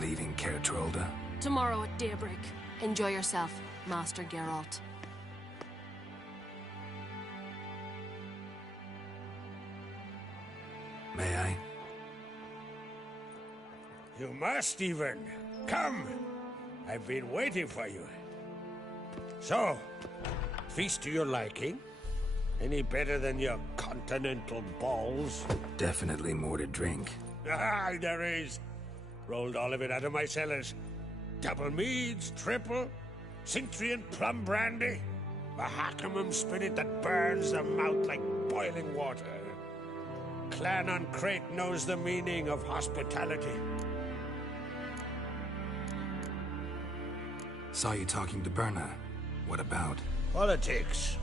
Leaving Caer Trolda? Tomorrow at daybreak. Enjoy yourself, Master Geralt. May I? You must even. Come. I've been waiting for you. So, feast to your liking? Any better than your continental balls? Definitely more to drink. Ah, there is. Rolled all of it out of my cellars. Double meads, triple, Cintrian plum brandy, a Hackamum spirit that burns the mouth like boiling water. Clan on Crate knows the meaning of hospitality. Saw you talking to Berna. What about? Politics.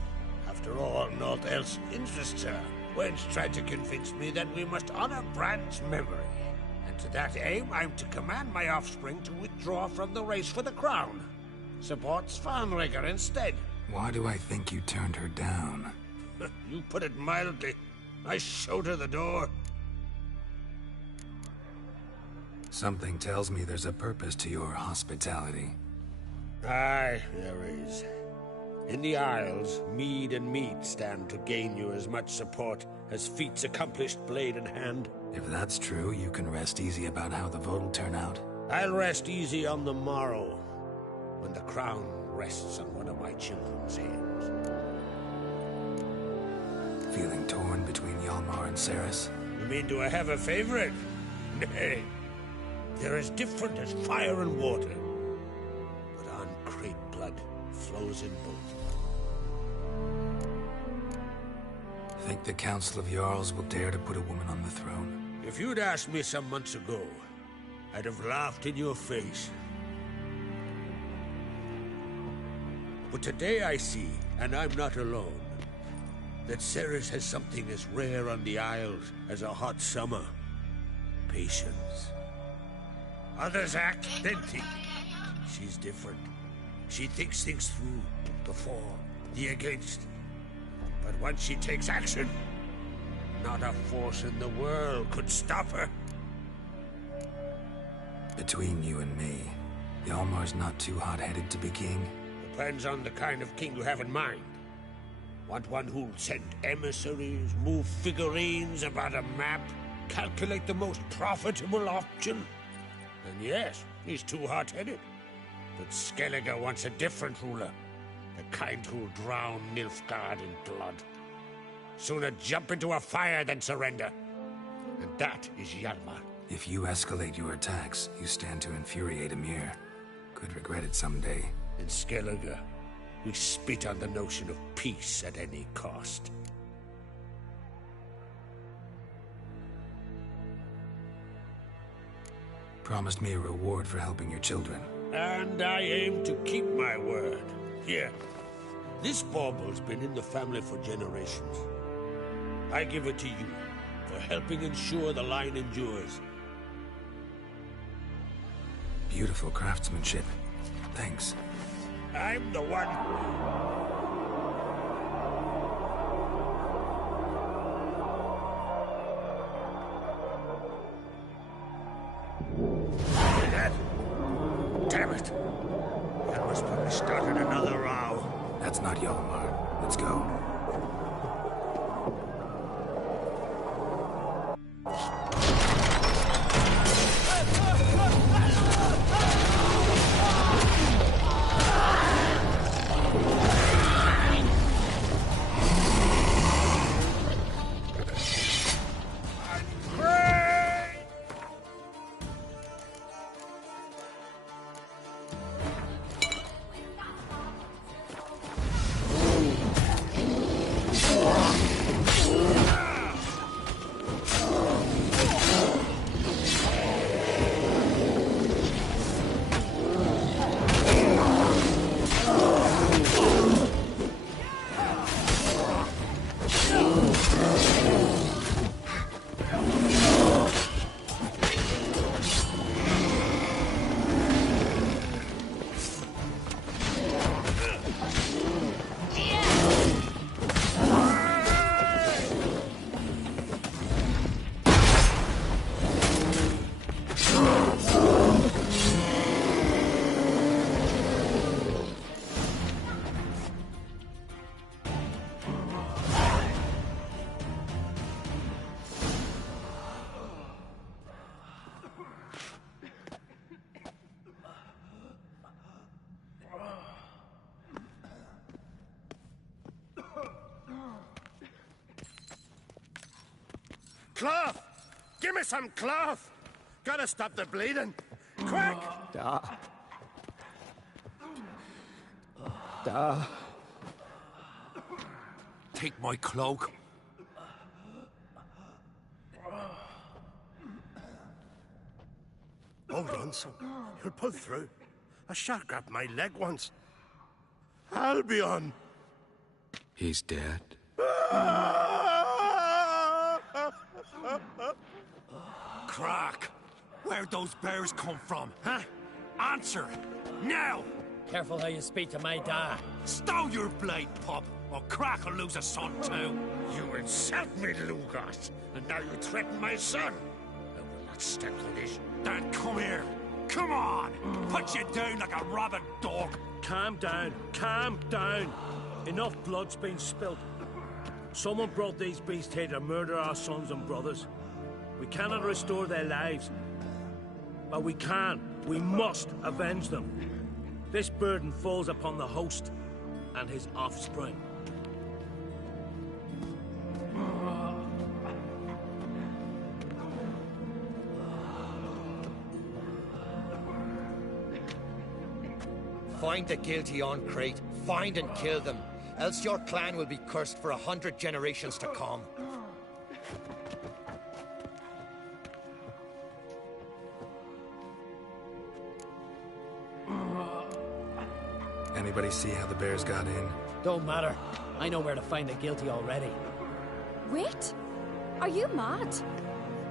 After all, naught else interests her. Wench tried to convince me that we must honor Bran's memory. And to that aim, I'm to command my offspring to withdraw from the race for the crown. Support Svanrigger instead. Why do I think you turned her down? You put it mildly. I showed her the door. Something tells me there's a purpose to your hospitality. Aye, there is. In the Isles, mead and meat stand to gain you as much support as feats accomplished blade in hand. If that's true, you can rest easy about how the vote'll turn out. I'll rest easy on the morrow, when the crown rests on one of my children's heads. Feeling torn between Hjalmar and Ceres? You mean do I have a favorite? Nay. They're as different as fire and water. But on Crate blood flows in both. Think the Council of Jarls will dare to put a woman on the throne? If you'd asked me some months ago, I'd have laughed in your face. But today I see, and I'm not alone, that Ceres has something as rare on the Isles as a hot summer. Patience. Others act, then think. She's different. She thinks things through, the for, the against. But once she takes action, not a force in the world could stop her. Between you and me, Hjalmar's not too hot-headed to be king? Depends on the kind of king you have in mind. Want one who'll send emissaries, move figurines about a map, calculate the most profitable option? Then yes, he's too hot-headed. But Skellige wants a different ruler. The kind who'll drown Nilfgaard in blood. Sooner jump into a fire than surrender. And that is Hjalmar. If you escalate your attacks, you stand to infuriate Emir. Could regret it someday. In Skellige, we spit on the notion of peace at any cost. Promised me a reward for helping your children. And I aim to keep my word. Here, this bauble's been in the family for generations. I give it to you for helping ensure the line endures. Beautiful craftsmanship. Thanks. I'm the one. Damn it! That was probably started another row. That's not Hjalmar. Let's go. Cloth! Give me some cloth! Gotta stop the bleeding. Quick! Take my cloak. Hold on, son. You'll pull through. A shark grabbed my leg once. Albion! He's dead. Crack! Where'd those bears come from, huh? Answer! Now! Careful how you speak to my dad. Stow your blade, pup, or Crack will lose a son too. You insult me, Lugas, and now you threaten my son. I will not stand for this. Then come here. Come on! Put you down like a rabid dog. Calm down. Calm down. Enough blood's been spilt. Someone brought these beasts here to murder our sons and brothers. We cannot restore their lives. But we can. We must avenge them. This burden falls upon the host and his offspring. Find the guilty on Crate. Find and kill them. Else your clan will be cursed for 100 generations to come. Anybody see how the bears got in? Don't matter. I know where to find the guilty already. Wait! Are you mad?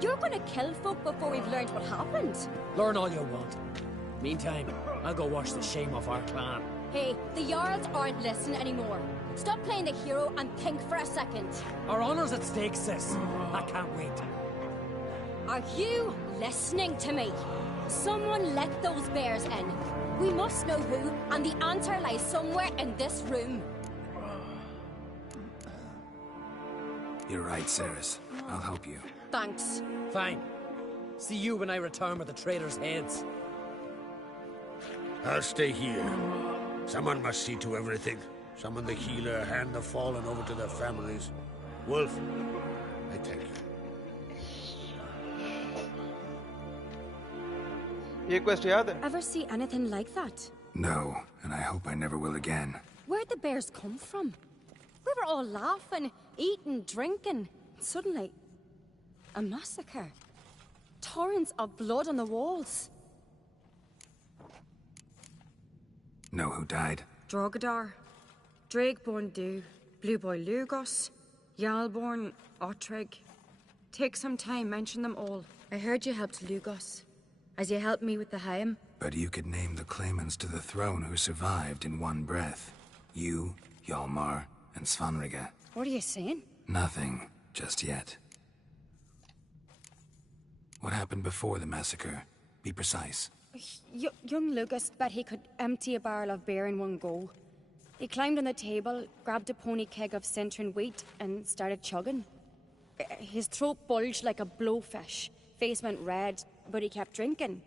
You're gonna kill folk before we've learned what happened? Learn all you want. Meantime, I'll go wash the shame off our clan. Hey, the Jarls aren't listening anymore. Stop playing the hero and think for a second. Our honor's at stake, sis. I can't wait. Are you listening to me? Someone let those bears in. We must know who, and the answer lies somewhere in this room. You're right, Ceres. I'll help you. Thanks. Fine. See you when I return with the traitors' heads. I'll stay here. Someone must see to everything. Summon the healer, hand the fallen over to their families. Wolf, I thank you. ये quest याद है? Ever see anything like that? No, and I hope I never will again. Where'd the bears come from? We were all laughing, eating, drinking. Suddenly, a massacre. Torrents of blood on the walls. Know who died? Drogadar, Drakeborn Du, Blue Boy Lugos, Yalborn, Ottrig. Take some time, mention them all. I heard you helped Lugos, as you helped me with the Haim. But you could name the claimants to the throne who survived in one breath. You, Hjalmar, and Svanrige. What are you saying? Nothing, just yet. What happened before the massacre? Be precise. Young Lucas bet he could empty a barrel of beer in one go. He climbed on the table, grabbed a pony keg of Cintron wheat, and started chugging. His throat bulged like a blowfish. Face went red, but he kept drinking.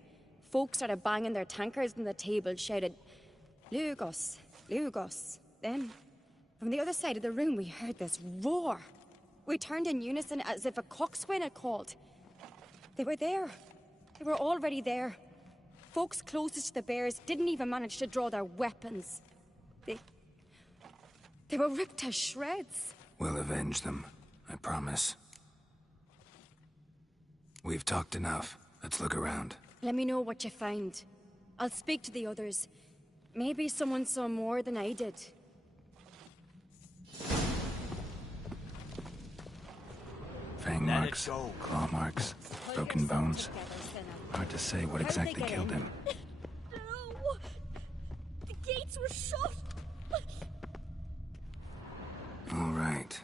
Folks started banging their tankards on the table, shouted, "Lugos, Lugos." Then, from the other side of the room, we heard this roar. We turned in unison as if a coxswain had called. They were there. They were already there. Folks closest to the bears didn't even manage to draw their weapons. They were ripped to shreds. We'll avenge them, I promise. We've talked enough. Let's look around. Let me know what you find. I'll speak to the others. Maybe someone saw more than I did. Fang marks, claw marks, broken bones. Hard to say what exactly killed him. No! The gates were shut! All right.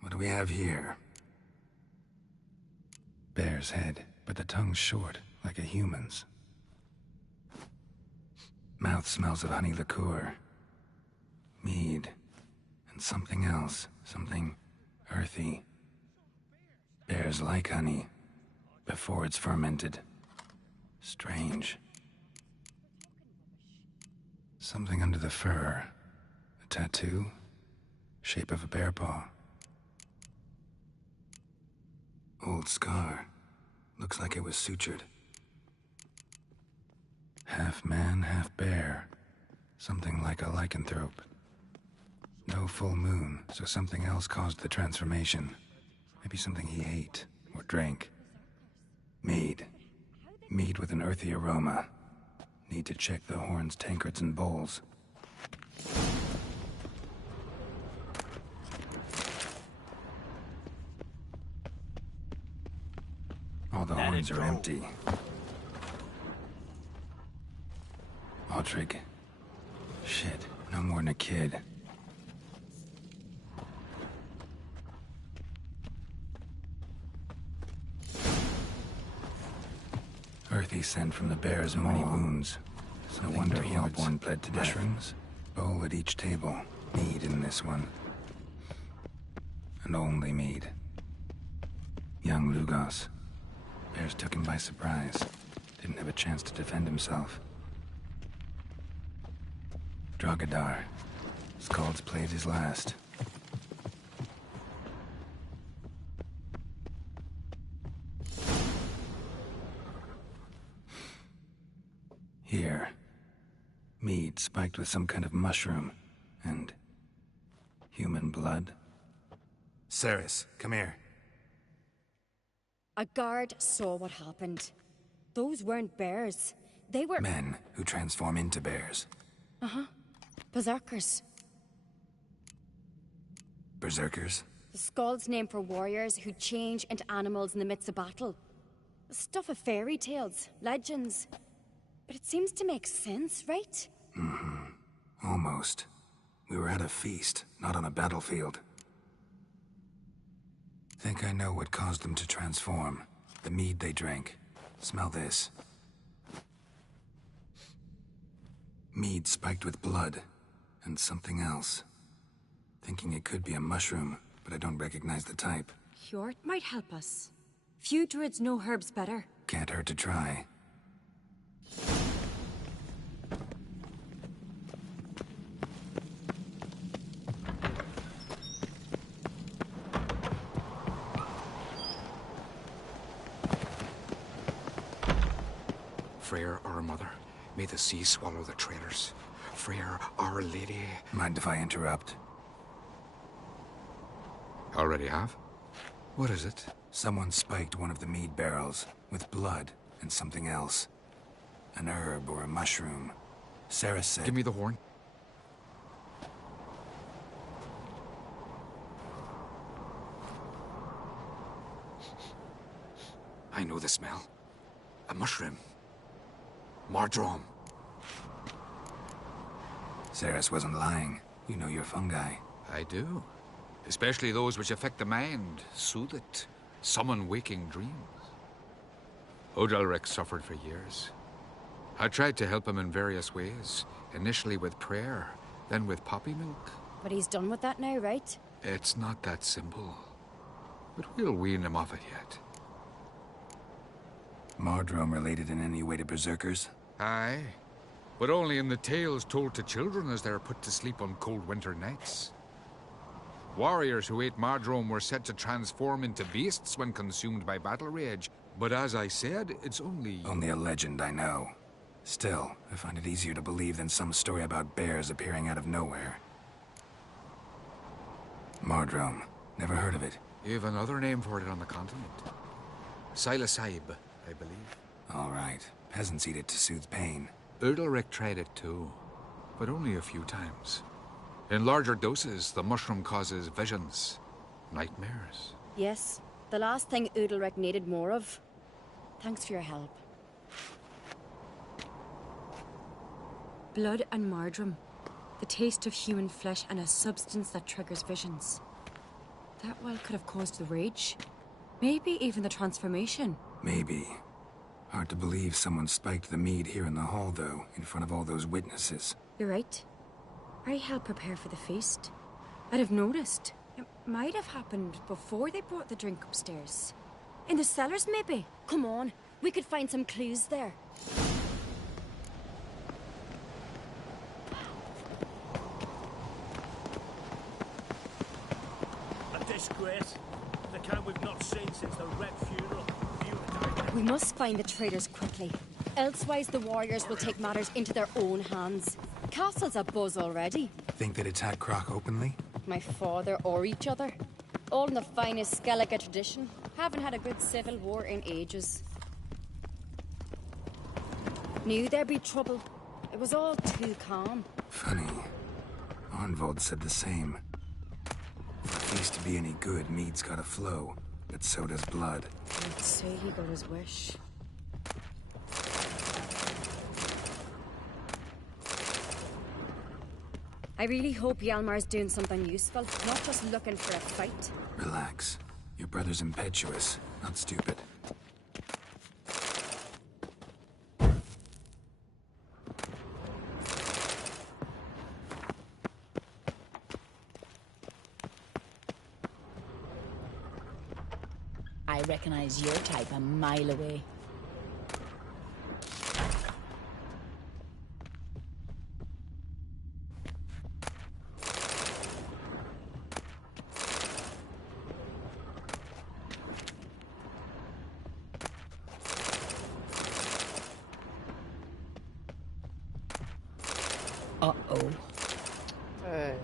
What do we have here? Bear's head, but the tongue's short, like a human's. Mouth smells of honey liqueur. Mead. And something else. Something earthy. Bears like honey. Before it's fermented. Strange. Something under the fur. A tattoo. Shape of a bear paw. Old scar. Looks like it was sutured. Half man, half bear. Something like a lycanthrope. No full moon, so something else caused the transformation. Maybe something he ate or drank. Mead. Mead with an earthy aroma. Need to check the horns, tankards, and bowls. All the horns are empty. Audrig. Shit, no more than a kid. Earthy scent from the bear's many wounds. No wonder Hellborn bled to death. Mushrooms? Bowl at each table. Mead in this one. And only mead. Young Lugos. Bears took him by surprise. Didn't have a chance to defend himself. Drogadar. Skald's played his last. Here. Mead spiked with some kind of mushroom. And... human blood. Ceres, come here. A guard saw what happened. Those weren't bears. They were... Men who transform into bears. Uh-huh. Berserkers. Berserkers? The Skald's name for warriors who change into animals in the midst of battle. Stuff of fairy tales, legends. But it seems to make sense, right? Mm-hmm. Almost. We were at a feast, not on a battlefield. Think I know what caused them to transform. The mead they drank. Smell this. Mead spiked with blood. And something else. Thinking it could be a mushroom, but I don't recognize the type. Hjort might help us. Few druids know herbs better. Can't hurt to try. Freyr, our mother, may the sea swallow the traitors. Freyr, our lady. Mind if I interrupt? Already have? What is it? Someone spiked one of the mead barrels with blood and something else. An herb or a mushroom. Sarah said... Give me the horn. I know the smell. A mushroom. Mardrome. Ceres wasn't lying. You know your fungi. I do. Especially those which affect the mind, soothe it, summon waking dreams. Odalric suffered for years. I tried to help him in various ways, initially with prayer, then with poppy milk. But he's done with that now, right? It's not that simple. But we'll wean him off it yet. Mardrome related in any way to berserkers? Aye. But only in the tales told to children as they're put to sleep on cold winter nights. Warriors who ate Mardrome were said to transform into beasts when consumed by battle rage. But as I said, it's only... Only a legend, I know. Still, I find it easier to believe than some story about bears appearing out of nowhere. Mardrome. Never heard of it. You've another name for it on the continent. Silasaib, I believe. All right. Peasants eat it to soothe pain. Udalric tried it too, but only a few times. In larger doses, the mushroom causes visions, nightmares. Yes, the last thing Udalric needed more of. Thanks for your help. Blood and Mardrome. The taste of human flesh and a substance that triggers visions. That well could have caused the rage. Maybe even the transformation. Maybe. Hard to believe someone spiked the mead here in the hall, though, in front of all those witnesses. You're right. I helped prepare for the feast. I'd have noticed. It might have happened before they brought the drink upstairs. In the cellars, maybe? Come on, we could find some clues there. A disgrace. The kind we've not seen since the Red funeral. We must find the traitors quickly. Elsewise, the warriors will take matters into their own hands. Castle's abuzz already. Think they'd attack Croc openly? My father or each other. All in the finest Skellige tradition. Haven't had a good civil war in ages. Knew there'd be trouble. It was all too calm. Funny. Arnvold said the same. For a feast to be any good, mead's gotta flow. But so does blood. I'd say he got his wish. I really hope Hjalmar's doing something useful, not just looking for a fight. Relax. Your brother's impetuous, not stupid. I recognize your type a mile away. Uh-oh. Hey.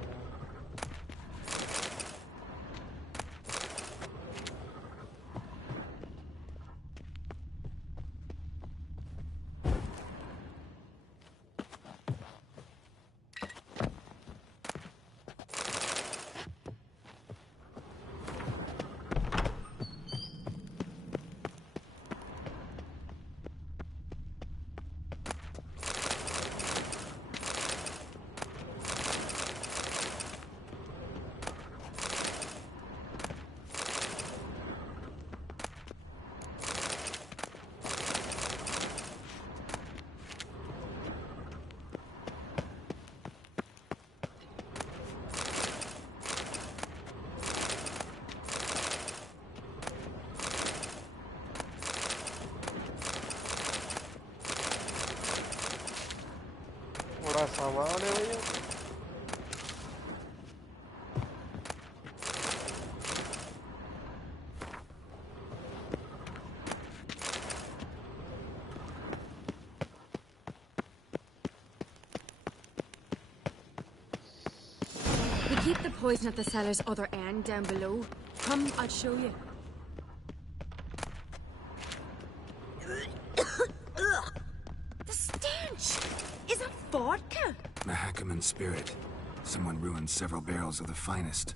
बड़ा सामान है भैया We keep the poison at the cellar's other end down below. Come, I'll show you. The stench! Is that vodka? Mahakaman spirit. Someone ruined several barrels of the finest.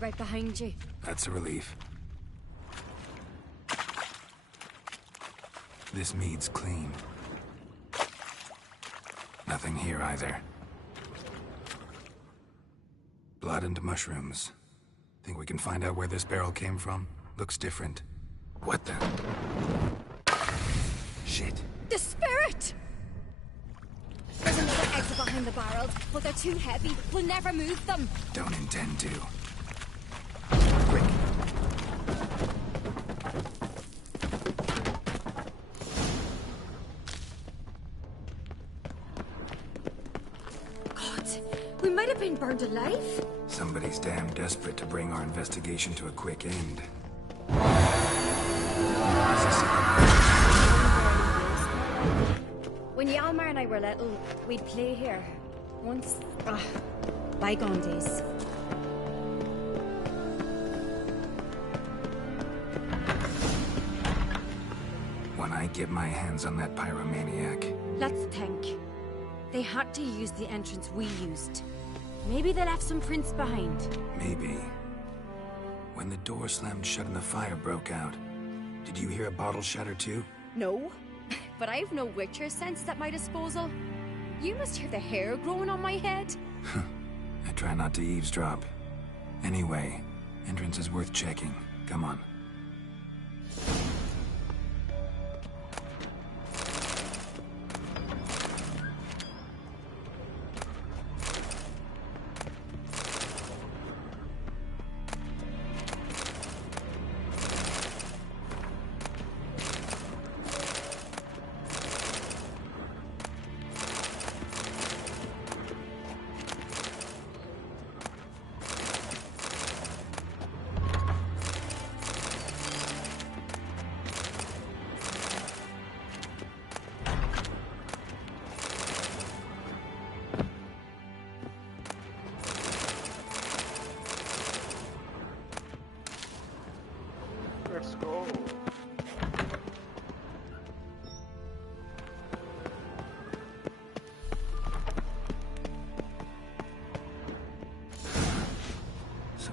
Right behind you. That's a relief. This mead's clean. Nothing here either. Blood and mushrooms. Think we can find out where this barrel came from? Looks different. What the? Shit. The spirit! There's another exit behind the barrels, but they're too heavy. We'll never move them. Don't intend to. God, we might have been burned alive. Somebody's damn desperate to bring our investigation to a quick end. When Hjalmar and I were little, we'd play here. Once... bygone days. When I get my hands on that pyromaniac. Let's think. They had to use the entrance we used. Maybe they left some prints behind. Maybe. When the door slammed shut and the fire broke out, did you hear a bottle shatter too? No, but I've no Witcher sense at my disposal. You must hear the hair growing on my head. I try not to eavesdrop. Anyway, entrance is worth checking. Come on.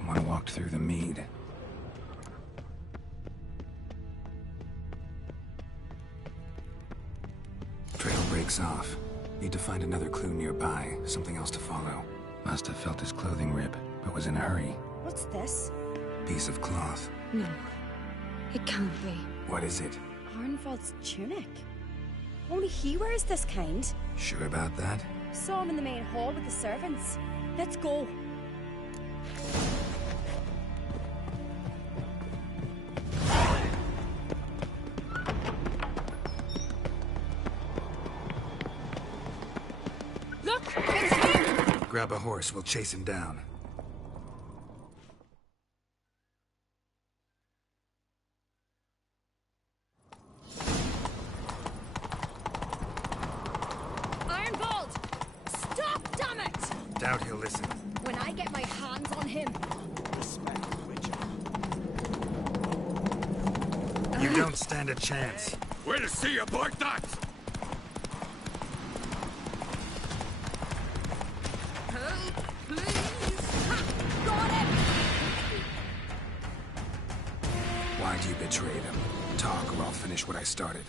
Someone walked through the mead. Trail breaks off. Need to find another clue nearby, something else to follow. Must have felt his clothing rip, but was in a hurry. What's this? Piece of cloth. No. It can't be. What is it? Arnvald's tunic. Only he wears this kind. Sure about that? Saw him in the main hall with the servants. Let's go. Look! It's him! Grab a horse, we'll chase him down. Arnvald! Stop, damn it! Doubt he'll listen. When I get my hands on him. You don't stand a chance. We'll see about that! Help, please! Ha! Got him! Why'd you betray them? Talk or I'll finish what I started.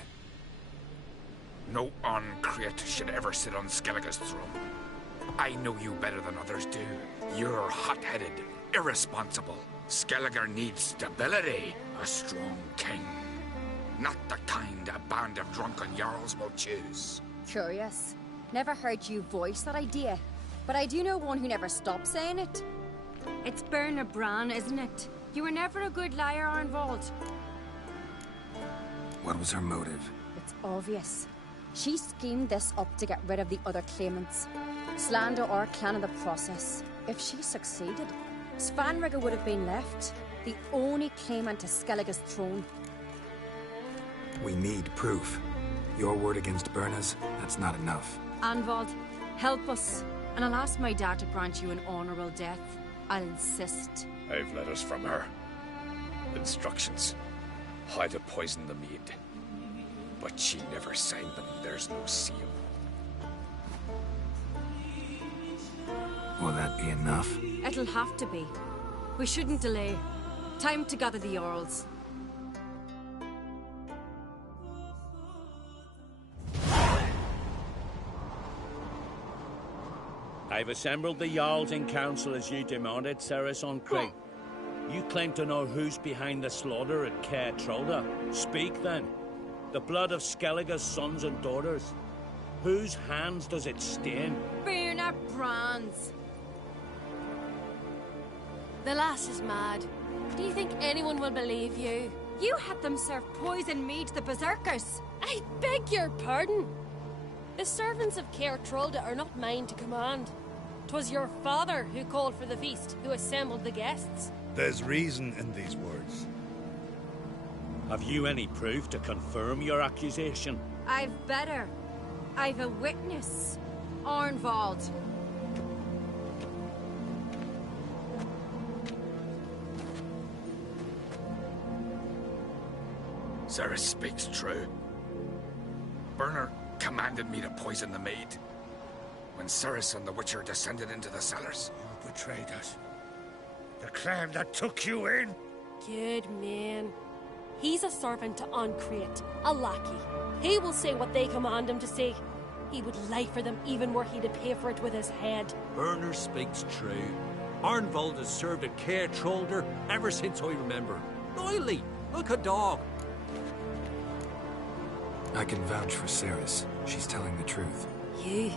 No Uncreate should ever sit on Skellige's throne. I know you better than others do. You're hot-headed, irresponsible. Skellige needs stability, a strong king. Not the kind a band of drunken jarls will choose. Curious. Never heard you voice that idea. But I do know one who never stops saying it. It's Berna Bran, isn't it? You were never a good liar, Arnvald. What was her motive? It's obvious. She schemed this up to get rid of the other claimants. Slander our clan in the process. If she succeeded, Svanrige would have been left, the only claimant to Skellige's throne. We need proof. Your word against Berna's, that's not enough. Arnvald, help us, and I'll ask my dad to grant you an honourable death. I'll insist. I've letters from her. Instructions. How to poison the mead. But she never signed them. There's no seal. Will that be enough? It'll have to be. We shouldn't delay. Time to gather the Jarls. I've assembled the Jarls in council as you demanded, Ceres on Craig. You claim to know who's behind the slaughter at Caer Trolda. Speak then. The blood of Skellige's sons and daughters. Whose hands does it stain? Berna Bran's. The lass is mad. Do you think anyone will believe you? You had them serve poison mead to the berserkers. I beg your pardon. The servants of Caer Trolda are not mine to command. 'Twas your father who called for the feast, who assembled the guests. There's reason in these words. Have you any proof to confirm your accusation? I've better. I've a witness. Arnvald. Ceres speaks true. Berner commanded me to poison the maid. When Ceres and the Witcher descended into the cellars. You betrayed us. The clan that took you in. Good man. He's a servant to Uncreate, a lackey. He will say what they command him to say. He would lie for them even were he to pay for it with his head. Berner speaks true. Arnvald has served at Caer Trolder ever since I remember. Loyally, like a dog. I can vouch for Ceres. She's telling the truth. You?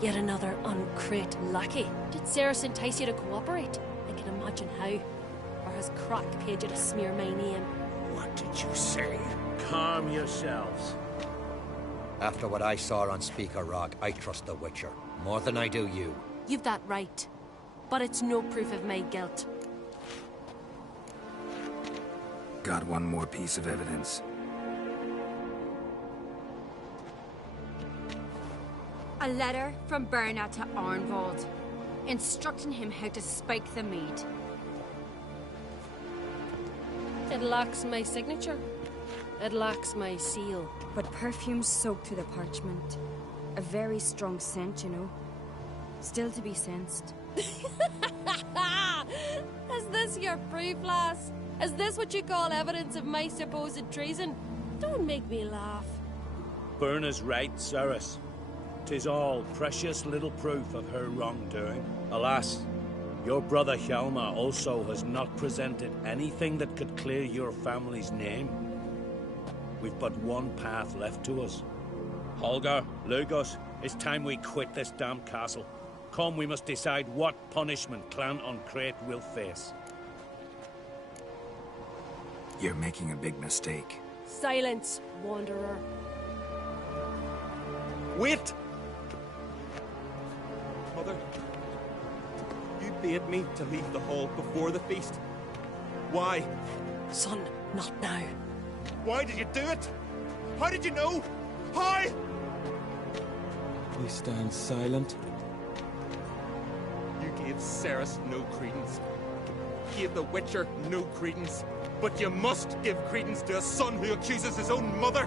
Yet another Uncreate lackey. Did Ceres entice you to cooperate? I can imagine how. Or has Crack paid you to smear my name? What did you say? Calm yourselves. After what I saw on Speaker Rock, I trust the Witcher. More than I do you. You've that right. But it's no proof of my guilt. Got one more piece of evidence. A letter from Berna to Arnvald, instructing him how to spike the mead. It lacks my signature. It lacks my seal. But perfume soaked through the parchment. A very strong scent, you know. Still to be sensed. Has this of your proof, lass? Is this what you call evidence of my supposed treason? Don't make me laugh. Berna's right, Ceres. 'Tis all precious little proof of her wrongdoing. Alas, your brother Hjalmar also has not presented anything that could clear your family's name. We've but one path left to us. Holger, Lugos, it's time we quit this damn castle. Come, we must decide what punishment Clan on Crete will face. You're making a big mistake. Silence, wanderer. Wait! Mother, you bade me to leave the hall before the feast. Why? Son, not now. Why did you do it? How did you know? How? You stand silent. You gave Ceres no credence. Gave the Witcher no credence. But you must give credence to a son who accuses his own mother.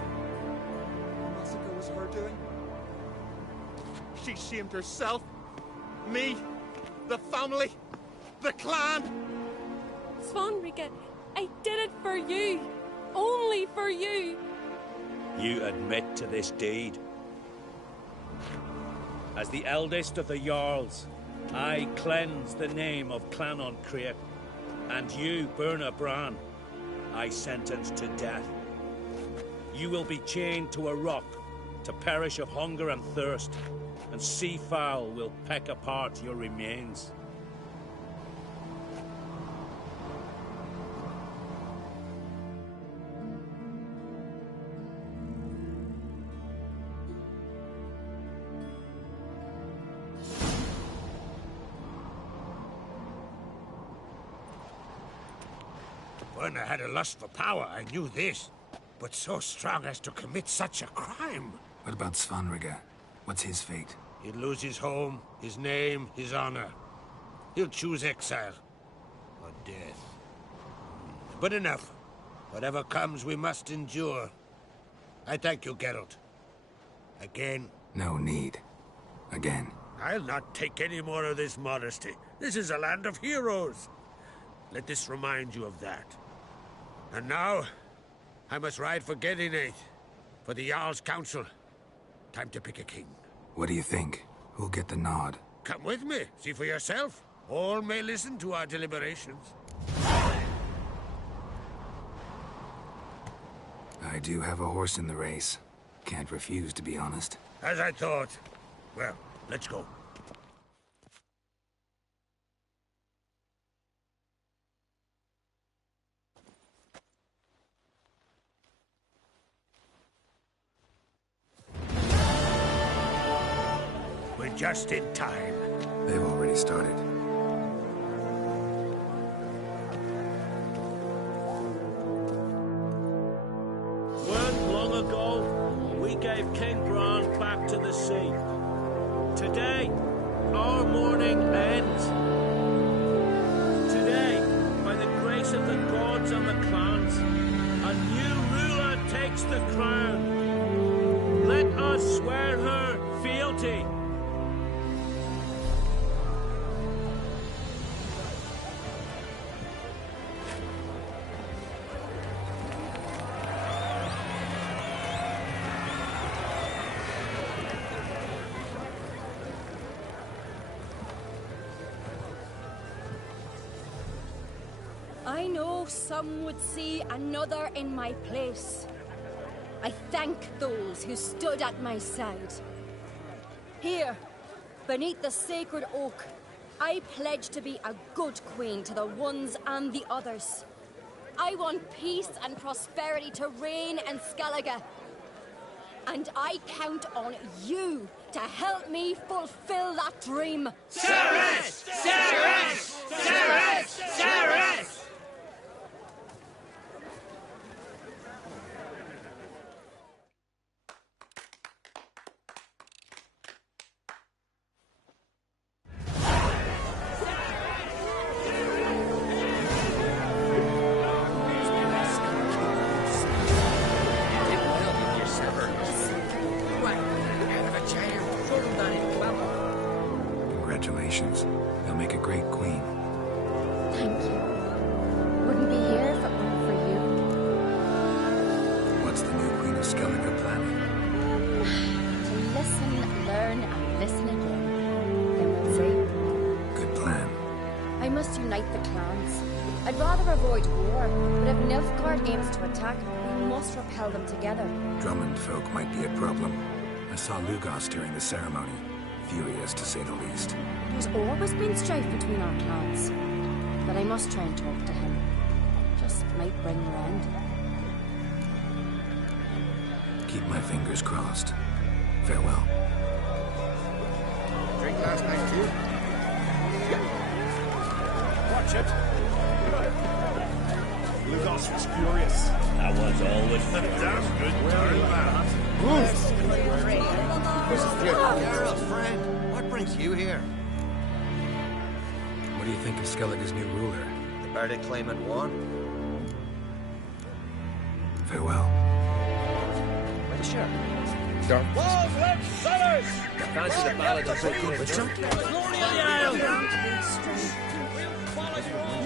The massacre was her doing. She shamed herself, me, the family, the clan. Svanrika, I did it for you. Only for you. You admit to this deed. As the eldest of the Jarls, I cleanse the name of Clan on Crete, and you, Berna Bran, I sentence to death. You will be chained to a rock to perish of hunger and thirst, and sea fowl will peck apart your remains. Berna had a lust for power, I knew this. But so strong as to commit such a crime. What about Svanrika? What's his fate? He'll lose his home, his name, his honor. He'll choose exile. Or death. But enough. Whatever comes, we must endure. I thank you, Geralt. Again. No need. Again. I'll not take any more of this modesty. This is a land of heroes. Let this remind you of that. And now, I must ride for Gedinate, for the Jarl's Council. Time to pick a king. What do you think? Who'll get the nod? Come with me, see for yourself. All may listen to our deliberations. I do have a horse in the race. Can't refuse, to be honest. As I thought. Well, let's go. We're just in time. They've already started. When long ago, we gave King Bran back to the sea. Today, our mourning ends. Today, by the grace of the gods and the clans, a new ruler takes the crown. Let us swear her fealty. I know some would see another in my place. I thank those who stood at my side. Here, beneath the sacred oak, I pledge to be a good queen to the ones and the others. I want peace and prosperity to reign in Skellige. And I count on you to help me fulfill that dream. Ceres! Ceres! Ceres! Ceres! Congratulations. You'll make a great queen. Thank you. with the clans. I'd rather avoid war, but if Nilfgaard aims to attack, we must repel them together. Drummond folk might be a problem. I saw Lugos during the ceremony. Furious, to say the least. There's always been strife between our clans. But I must try and talk to him. Just might bring round. Keep my fingers crossed. Farewell. Drink last night too? Watch it. Lugos was furious. That was always damn good. Gerald's friend. What brings you here? What do you think of Skellige's new ruler? The verdict claimant won. Farewell. Witcher. Walls, let's sellers! Fancy the ballad of Good Witcher? Glory of the Isle!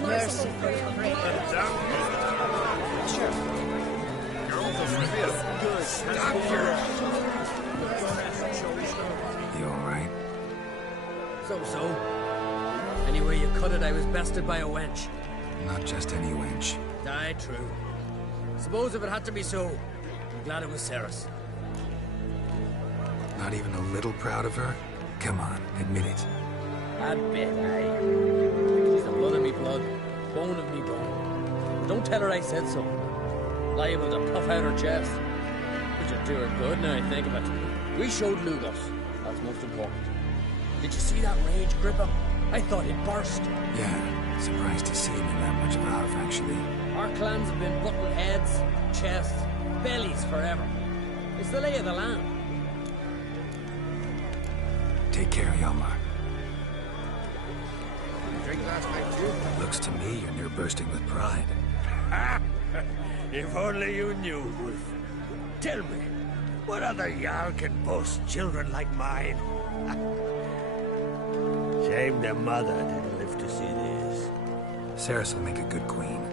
Mercy for your prayer. You alright? So. Anyway you cut it, I was bested by a wench. Not just any wench. Aye, true. Suppose if it had to be so, I'm glad it was Ceres. Not even a little proud of her? Come on, admit it. A bit, aye. She's the blood of me blood, bone of me bone. But don't tell her I said so. Liable to puff out her chest. Which would do her good now I think of it. We showed Lugos. That's most important. Did you see that rage grip him? I thought he'd burst. Yeah, surprised to see him in that much of a huff, actually. Our clans have been butting heads, chests, bellies forever. It's the lay of the land. Take care, Hjalmar. Drink last night too? Looks to me you're near bursting with pride. If only you knew, Wolf. Tell me, what other Jarl can boast children like mine? Shame their mother didn't live to see this. Ceres will make a good queen.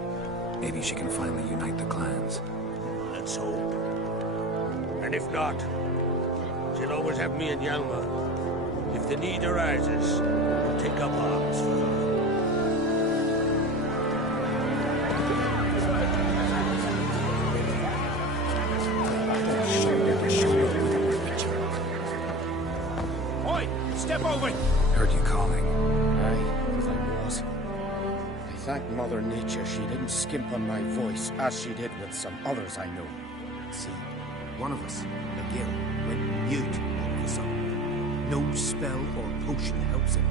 Maybe she can finally unite the clans. Let's hope. And if not, she'll always have me and Hjalmar. If the need arises, we'll take up arms for her. Oi! Step over! Heard you calling. Aye, as I was. I thank Mother Nature she didn't skimp on my voice, as she did with some others I know. See, one of us, a gill, went mute all of a sudden. No spell or potion helps him.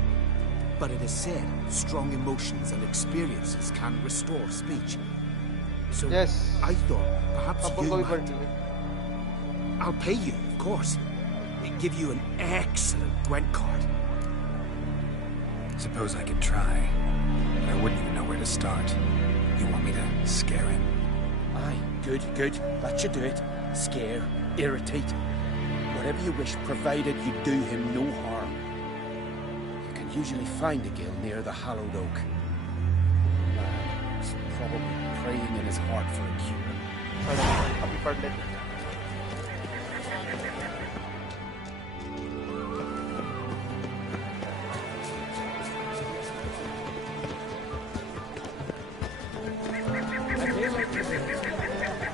But it is said strong emotions and experiences can restore speech. So yes. I thought perhaps you might. I'll pay you, of course. Give you an excellent Gwent card. Suppose I could try, but I wouldn't even know where to start. You want me to scare him? Aye, good. That should do it. Scare, irritate. Whatever you wish, provided you do him no harm. You can usually find a gill near the hallowed oak. Man is probably praying in his heart for a cure.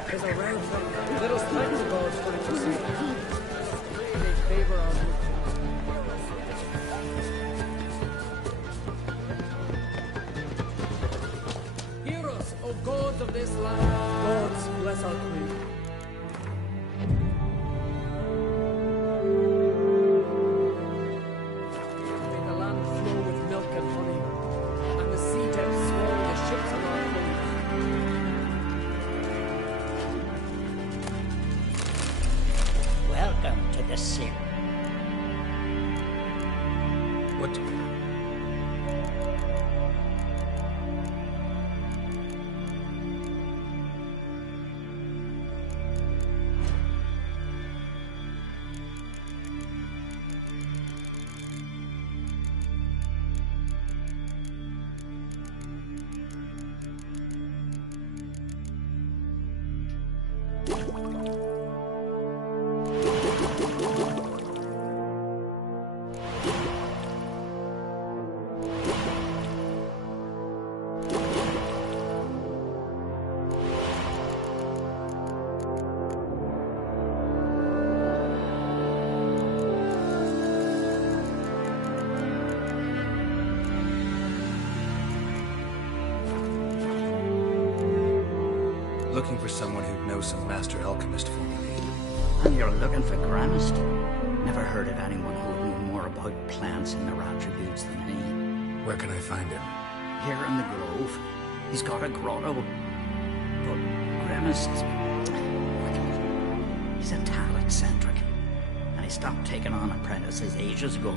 There's a round of little spectacles for it to see. They favor on Hear us, O gods of this land. Gods, bless our queen. Make the land flow with milk and honey, and the sea depths swallow the ships of our foes. Welcome to the city. What? Looking for someone who'd know some master alchemist for me. And you're looking for Gramist? Never heard of anyone who would know more about plants and their attributes than he. Where can I find him? Here in the Grove. He's got a grotto. But Gramist... he's a tad eccentric. And he stopped taking on apprentices ages ago.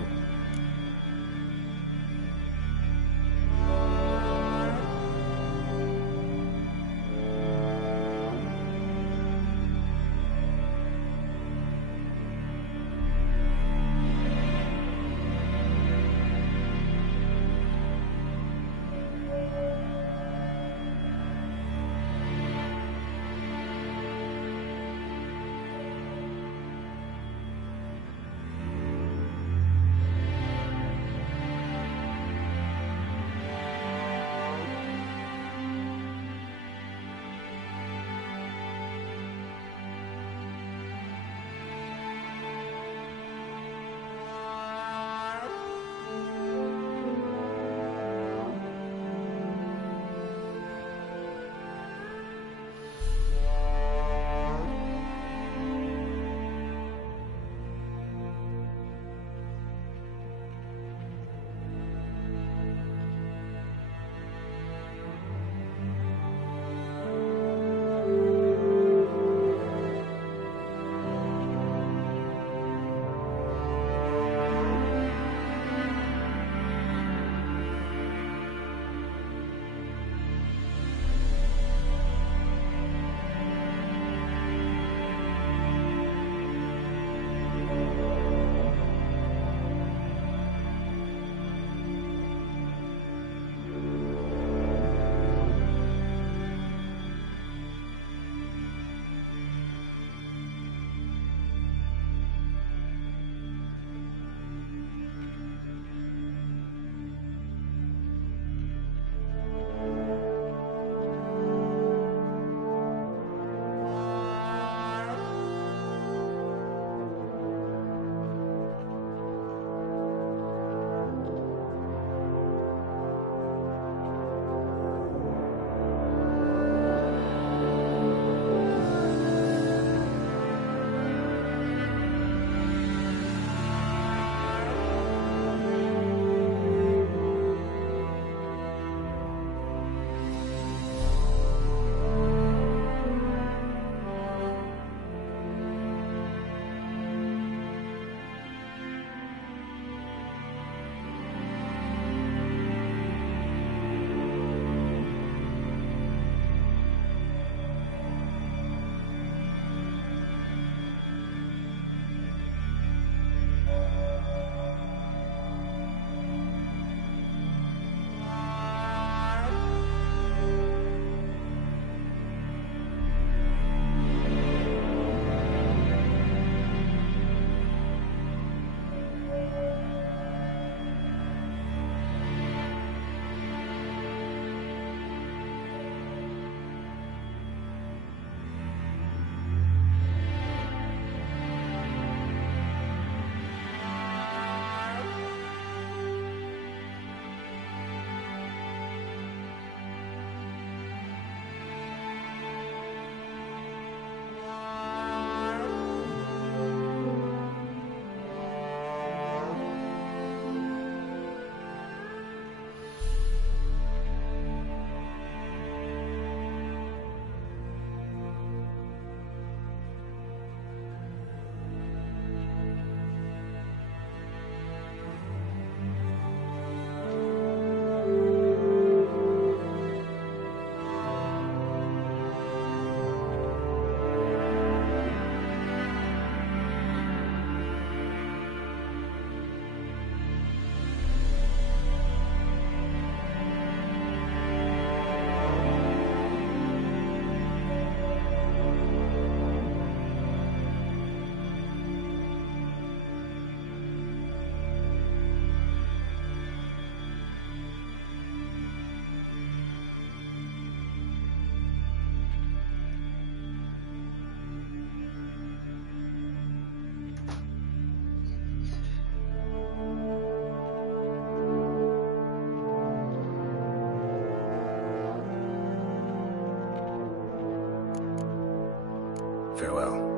Farewell.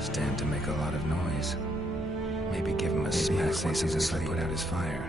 Stand to make a lot of noise. Maybe give him a smack once he's asleep. Put out his fire.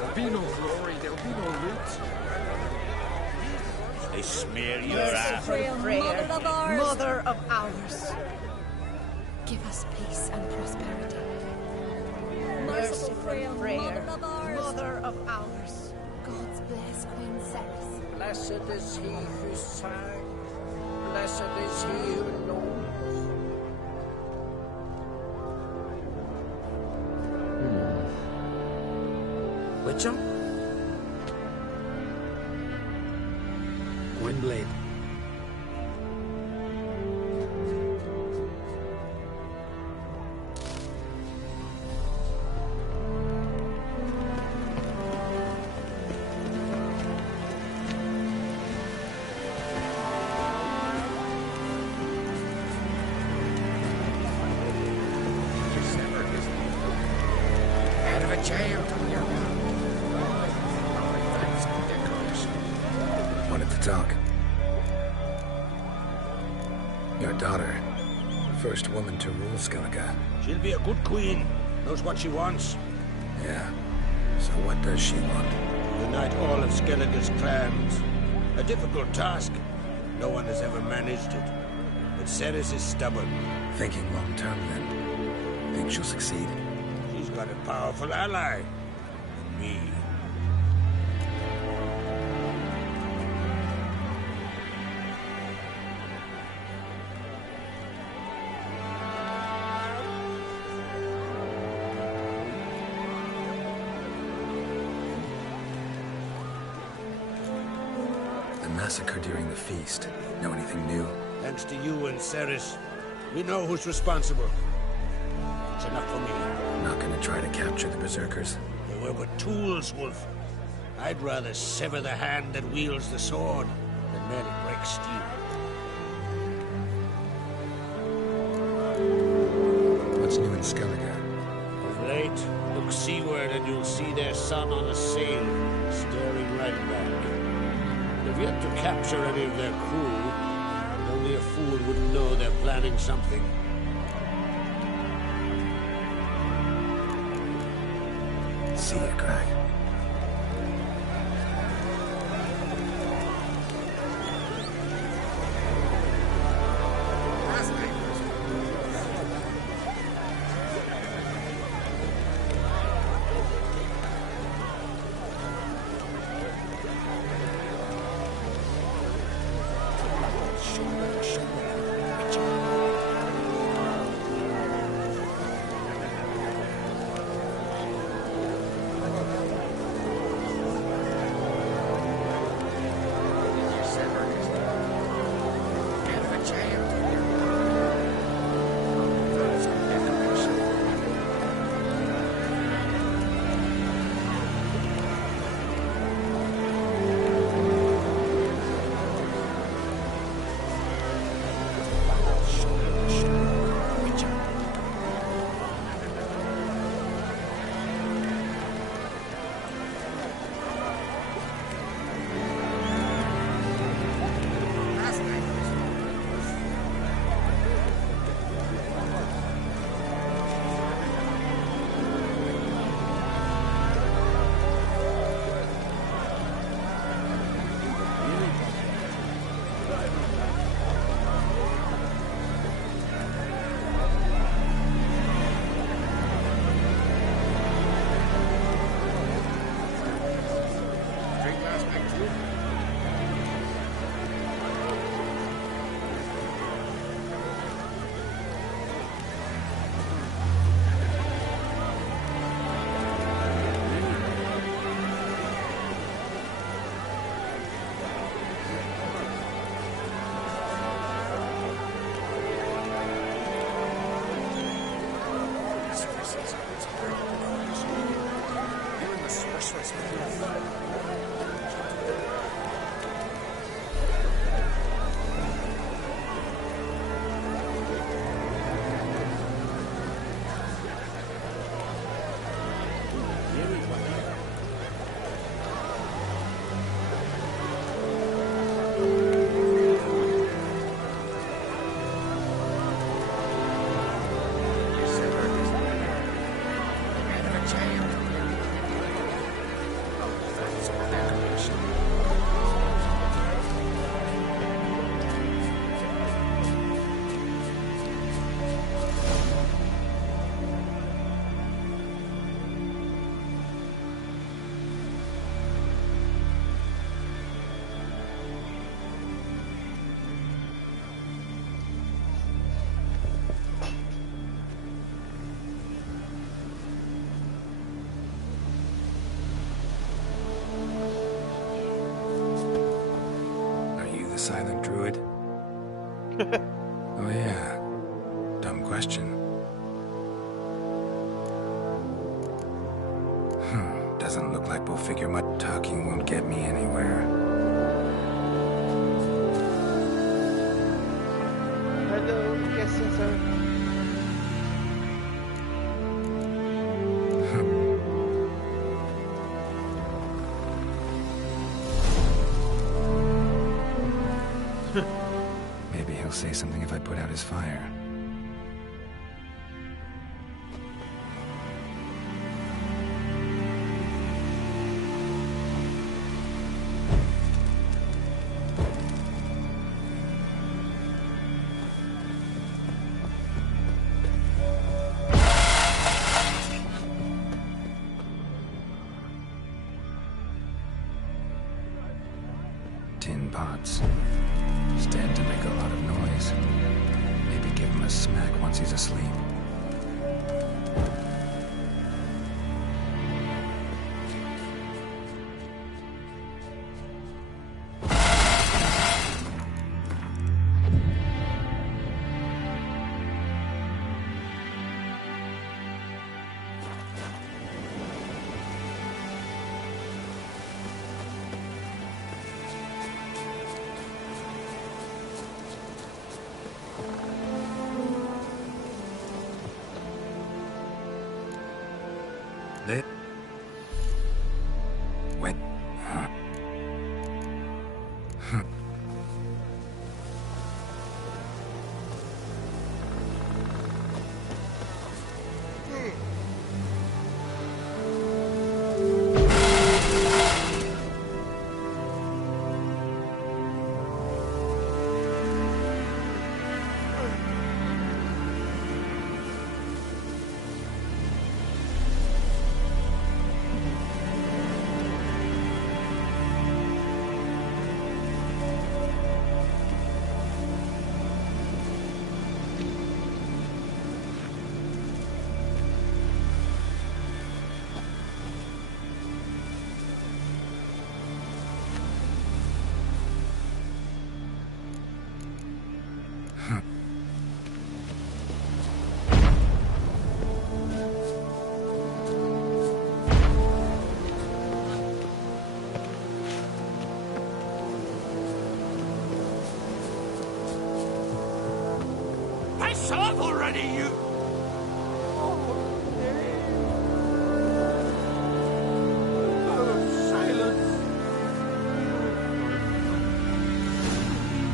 There'll be no glory, there'll be no loot. They smear your ass. Mother of ours. Give us peace and prosperity. Merciful frail mother of ours. God's bless Queen Ceres. Blessed is he who sang. Blessed is he who knows. Witcher? Gwynblade. Out of a jail, Wanted to talk. Your daughter. First woman to rule Skellige. She'll be a good queen. Knows what she wants. Yeah. So what does she want? Unite all of Skellige's clans. A difficult task. No one has ever managed it. But Ceres is stubborn. Thinking long term, then. Think she'll succeed? She's got a powerful ally. Me. The massacre during the feast. Know anything new? Thanks to you and Ceres, we know who's responsible. It's enough for me. Not gonna try to capture the berserkers? They were but tools, Wolf. I'd rather sever the hand that wields the sword than merely break steel. What's new in Skellige? Of late, look seaward and you'll see their sun on a sail, staring right back. They've yet to capture any of their crew, and only a fool would know they're planning something. See ya, Crag. silent druid? Oh yeah. Dumb question. Doesn't look like we'll figure much talking won't get me anywhere. Hello, yes, sir. Maybe he'll say something if I put out his fire. Tin pots. Stand to make a lot of noise. Maybe give him a smack once he's asleep. When? Piss off already, you! Silence!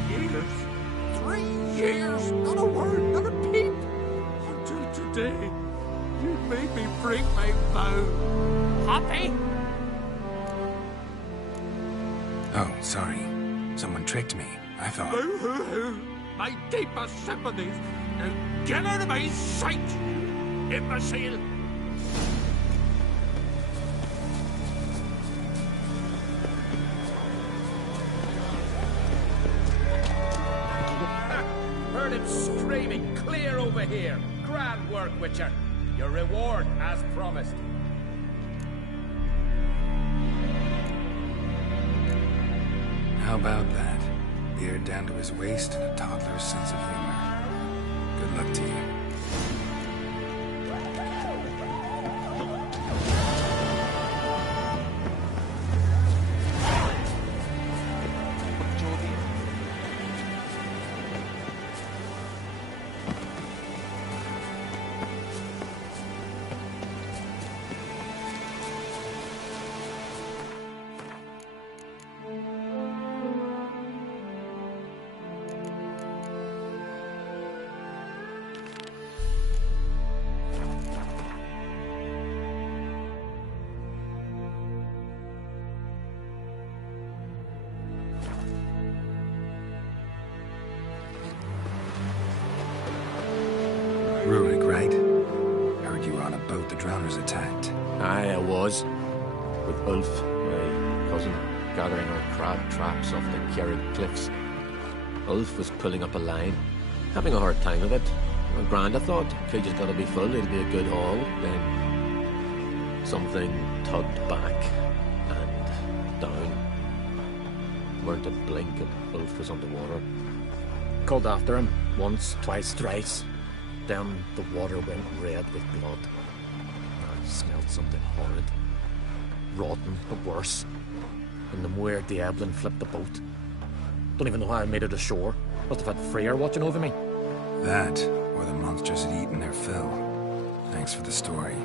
Years. 3 years. Not a word, not a peep. Until today. You made me break my vow. Happy? Oh, sorry. Someone tricked me. I thought... Boo-hoo-hoo. My deepest sympathies. Now get out of my sight, you imbecile! Heard him screaming clear over here. Grand work, Witcher. Your reward as promised. How about that? Beard down to his waist and a toddler's sense of humor. Good luck to you. Rurik, right? Heard you were on a boat the drowners attacked. Aye, I was. With Ulf, my cousin, gathering our crab traps off the Kjerrig cliffs. Ulf was pulling up a line, having a hard time with it. Well, grand, I thought. Cage's gotta be full, it'll be a good haul. Then something tugged back and down. weren't a blink and Ulf was underwater. Called after him, once, twice, thrice. Then the water went red with blood. I smelled something horrid. Rotten, but worse. And the Muir Diablin flipped the boat. Don't even know how I made it ashore. Must have had Freyr watching over me. That, or the monsters had eaten their fill. Thanks for the story.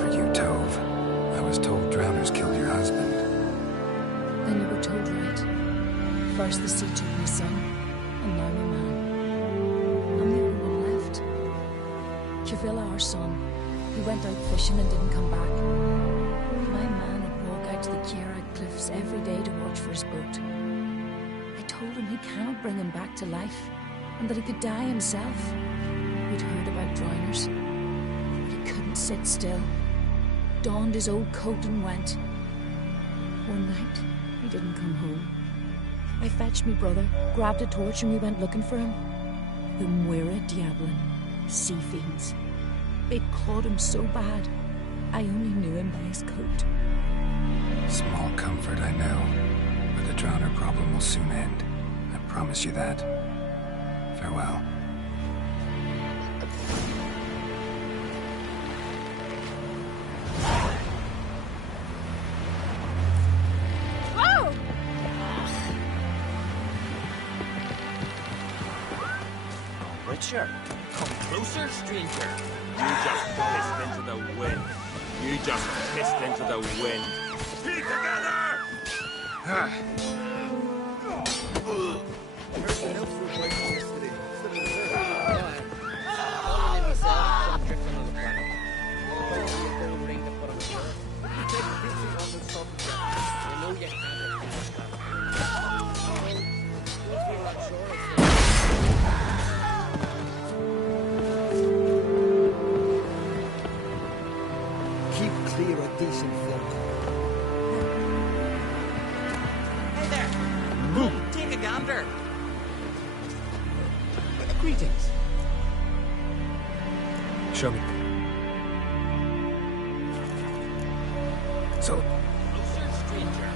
Are you Tove? I was told drowners killed your husband. Then you were told right. First the sea took my son, and now my man. I'm the only one left. Kyrilla, our son, he went out fishing and didn't come back. My man would walk out to the Kierag cliffs every day to watch for his boat. I told him he cannot bring him back to life, and that he could die himself. We'd heard about drowners, but he couldn't sit still. Donned his old coat and went. One night, he didn't come home. I fetched me brother, grabbed a torch, and we went looking for him. The Muira Diablin, sea fiends. They'd clawed him so bad, I only knew him by his coat. Small comfort, I know. But the drowner problem will soon end. I promise you that. Farewell. Witcher, come closer, stranger. You just pissed into the wind. You just pissed into the wind. Be together! Keep clear of decent folk. Hey there! Come, take a gander. Greetings. Show me. So, Closer, stranger.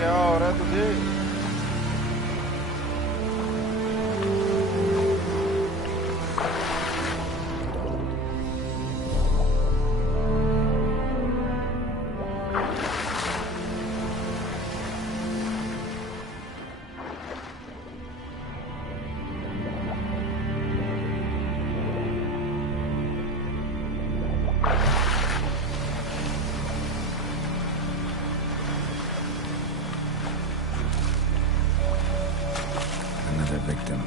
क्या हो रहा है तुझे? victim.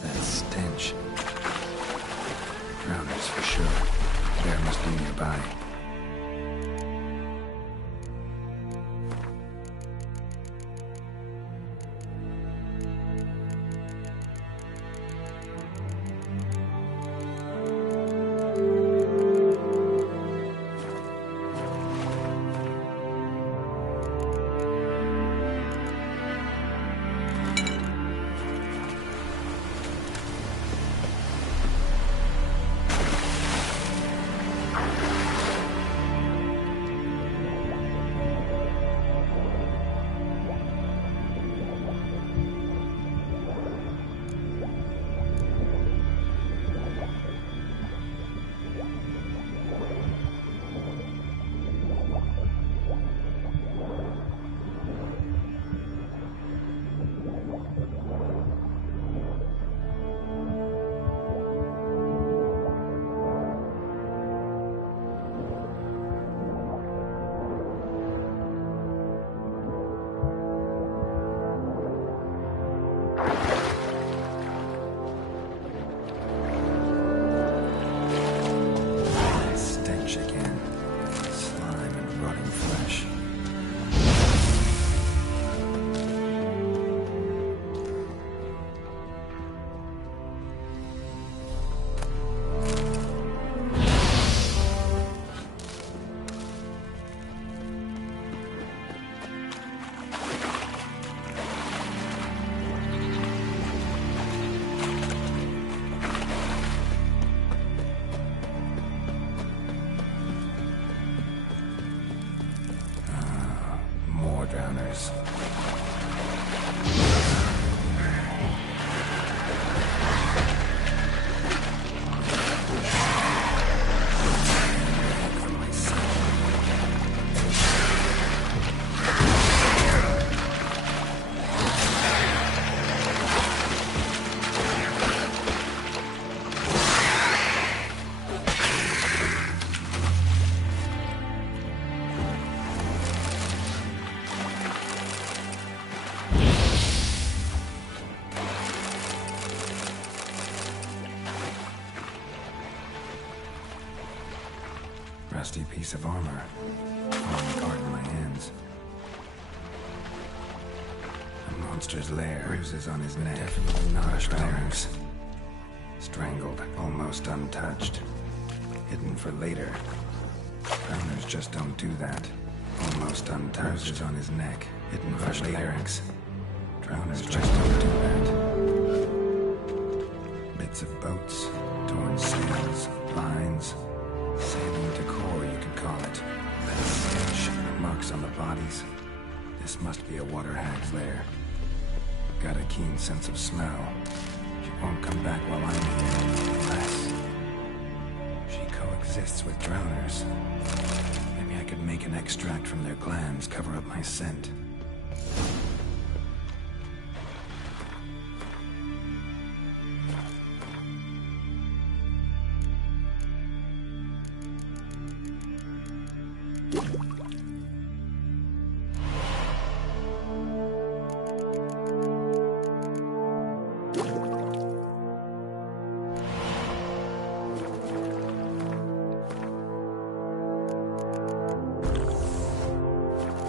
That stench. Drowners for sure. Bear must be nearby. Rusty piece of armor. Falling apart in my hands. A monster's lair. Bruises on his neck. Definitely not a larynx. Strangled, almost untouched. Hidden for later. Drowners just don't do that. Almost untouched. Bruises on his neck. Hidden for larynx. Drowners just don't do that. Bits of boats, torn sails, lines. Sailing decor, you could call it. That stench, marks on the bodies. This must be a water hag's lair. Got a keen sense of smell. She won't come back while I'm here, unless she coexists with drowners. Maybe I could make an extract from their glands cover up my scent.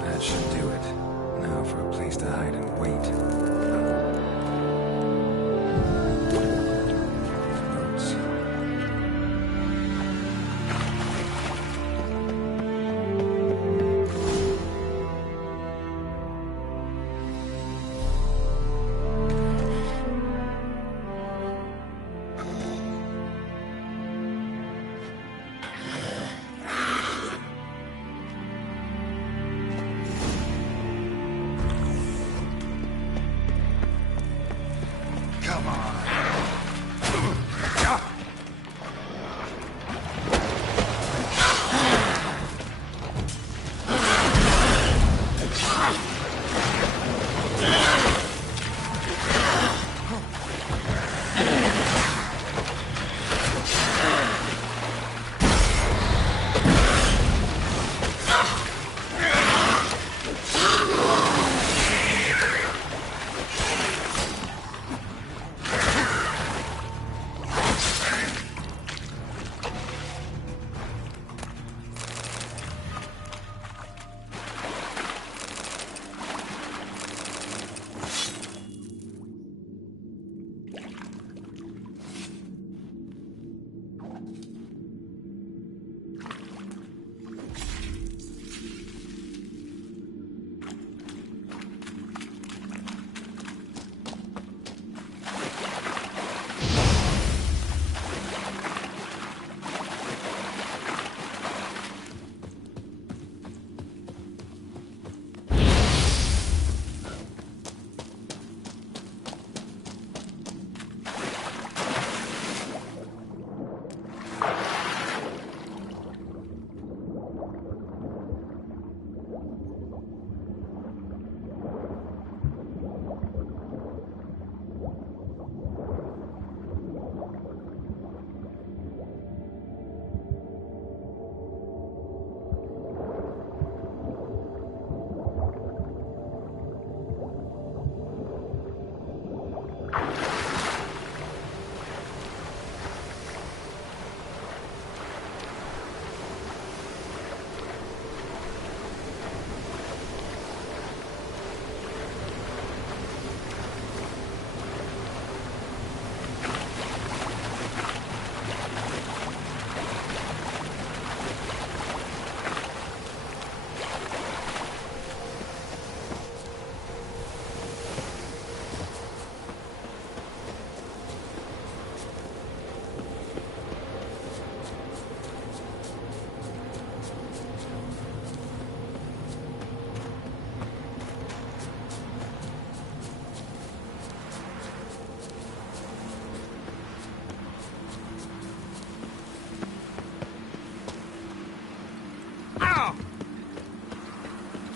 That should do it. Now for a place to hide and wait. Boats. Come on.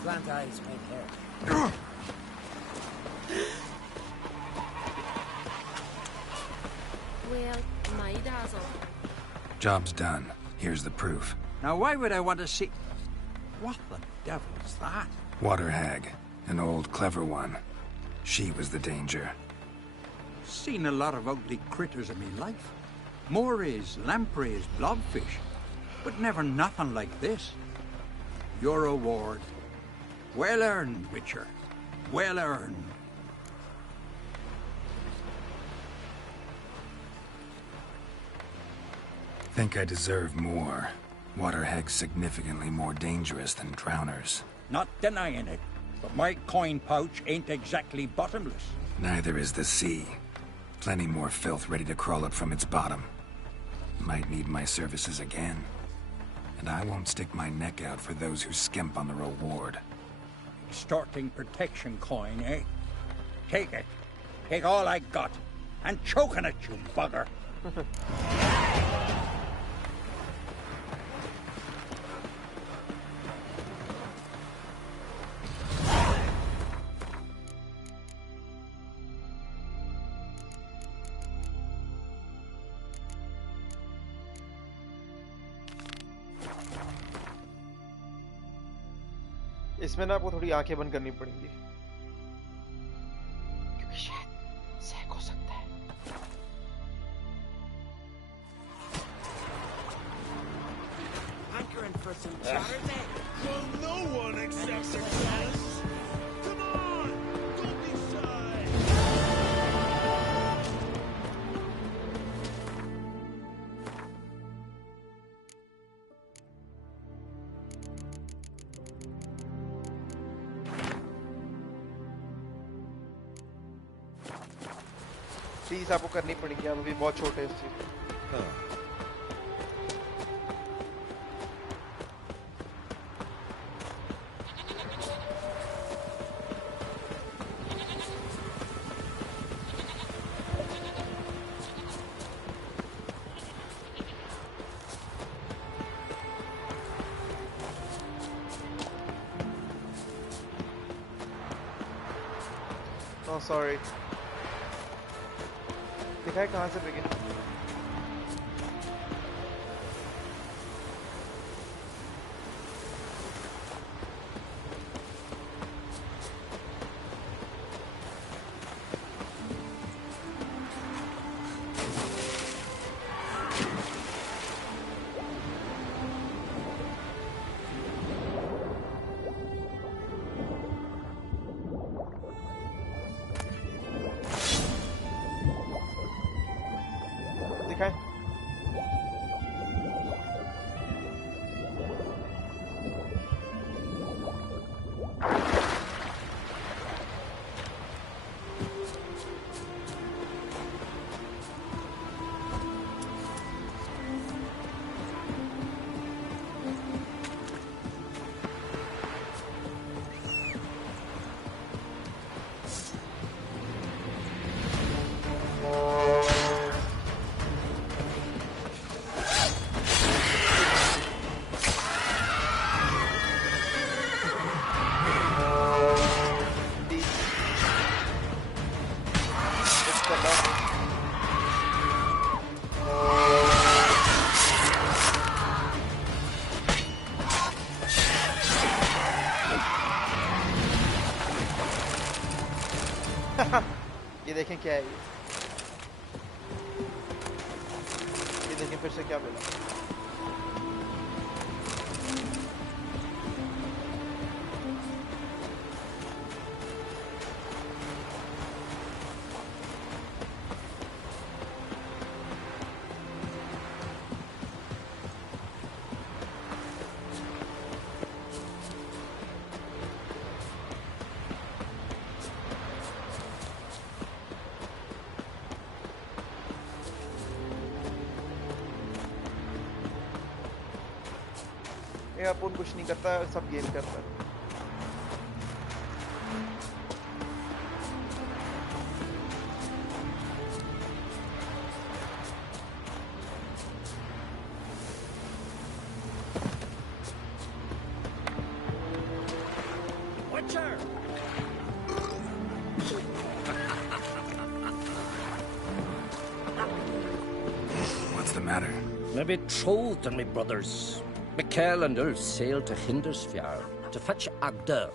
Plant eyes make hair. Well, my dazzle. Job's done. Here's the proof. Now, why would I want to see... What the devil is that? Water hag. An old, clever one. She was the danger. Seen a lot of ugly critters in me life. Morays, lampreys, blobfish. but never nothing like this. Your reward. Well earned, Witcher. Well earned. Think I deserve more. Waterhags significantly more dangerous than drowners. Not denying it, but my coin pouch ain't exactly bottomless. Neither is the sea. Plenty more filth ready to crawl up from its bottom. Might need my services again. And I won't stick my neck out for those who skimp on the reward. Extorting protection coin, eh? Take it. Take all I got. And choking at you, bugger. इसमें ना आपको थोड़ी आंखें बंद करनी पड़ेंगी क्योंकि शायद सैक हो सकता है। Hankering for some charity? Well, no one accepts a challenge. Come on, don't be shy. Please आपको करनी पड़ेगी, आप अभी बहुत छोटे हैं इस चीज में। Oh, sorry. दिखाए कहाँ से begin? ये देखें क्या है ये देखें फिर से क्या मिला। अपन कुछ नहीं करता, सब गेम करता है। What's the matter? My betrothed and my brothers. Mikkel and Ulf sailed to Hindersfjord to fetch Agder.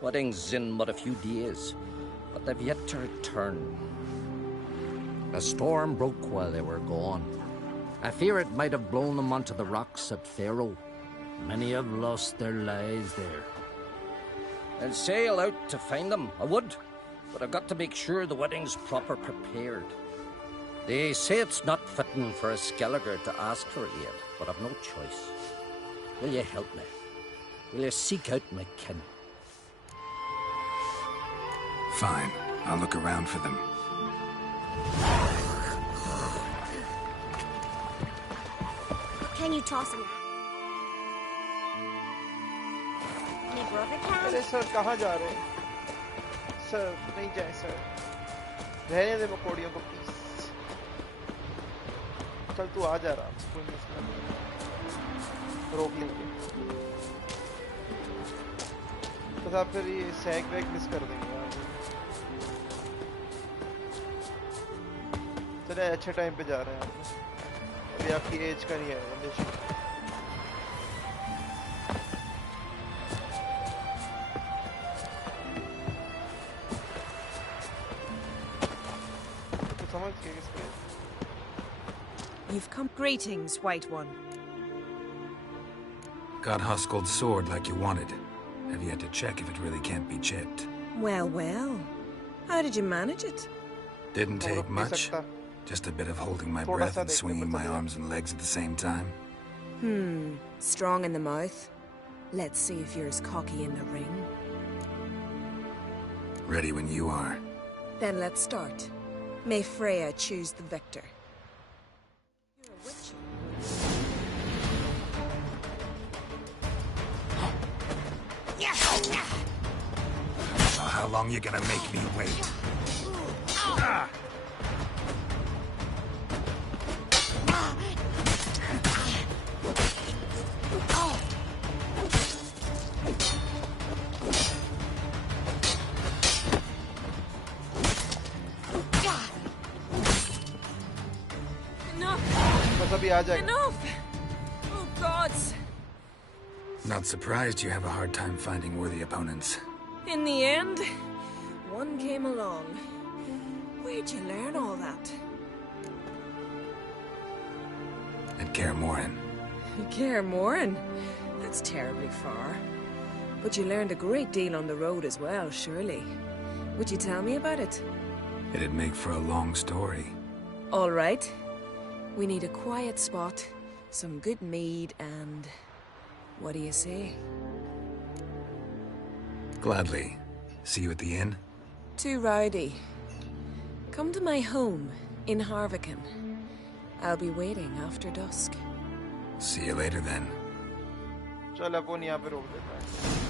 Wedding's in but a few days, but they've yet to return. A storm broke while they were gone. I fear it might have blown them onto the rocks at Faro. Many have lost their lives there. I'll sail out to find them, I would. But I've got to make sure the wedding's proper prepared. They say it's not fitting for a Skelliger to ask for it yet, but I've no choice. Will you help me? Will you seek out my kin? Fine. I'll look around for them. Can you toss him? My brother can? अरे sir कहाँ जा रहे हैं? Sir नहीं जाए sir. रहने दे मकोड़ियों को please. चल तू आ जा रहा. कोई मसला नहीं. रोक लेंगे. तो आप फिर ये सैक वैक मिस कर देंगे यार. चले अच्छे टाइम पे जा रहे हैं आप. अभी आपकी एज का नहीं है Vandesh. You've come. Greetings, White One. Got Huskuld's sword like you wanted. Have yet to check if it really can't be chipped. Well, well. How did you manage it? Didn't take much. Just a bit of holding my breath and swinging my arms and legs at the same time. Strong in the mouth. Let's see if you're as cocky in the ring. Ready when you are. Then let's start. May Freya choose the victor. You're a witch. So how long you gonna make me wait? Enough! Oh, gods! Not surprised you have a hard time finding worthy opponents. In the end, one came along. Where'd you learn all that? At Kaer Morhen. Kaer Morhen? That's terribly far. But you learned a great deal on the road as well, surely. Would you tell me about it? It'd make for a long story. All right. We need a quiet spot, some good mead, and... what do you say? Gladly. See you at the inn? Too rowdy. Come to my home, in Harviken. I'll be waiting after dusk. See you later then. चल अपन यहाँ पे रोक देता है.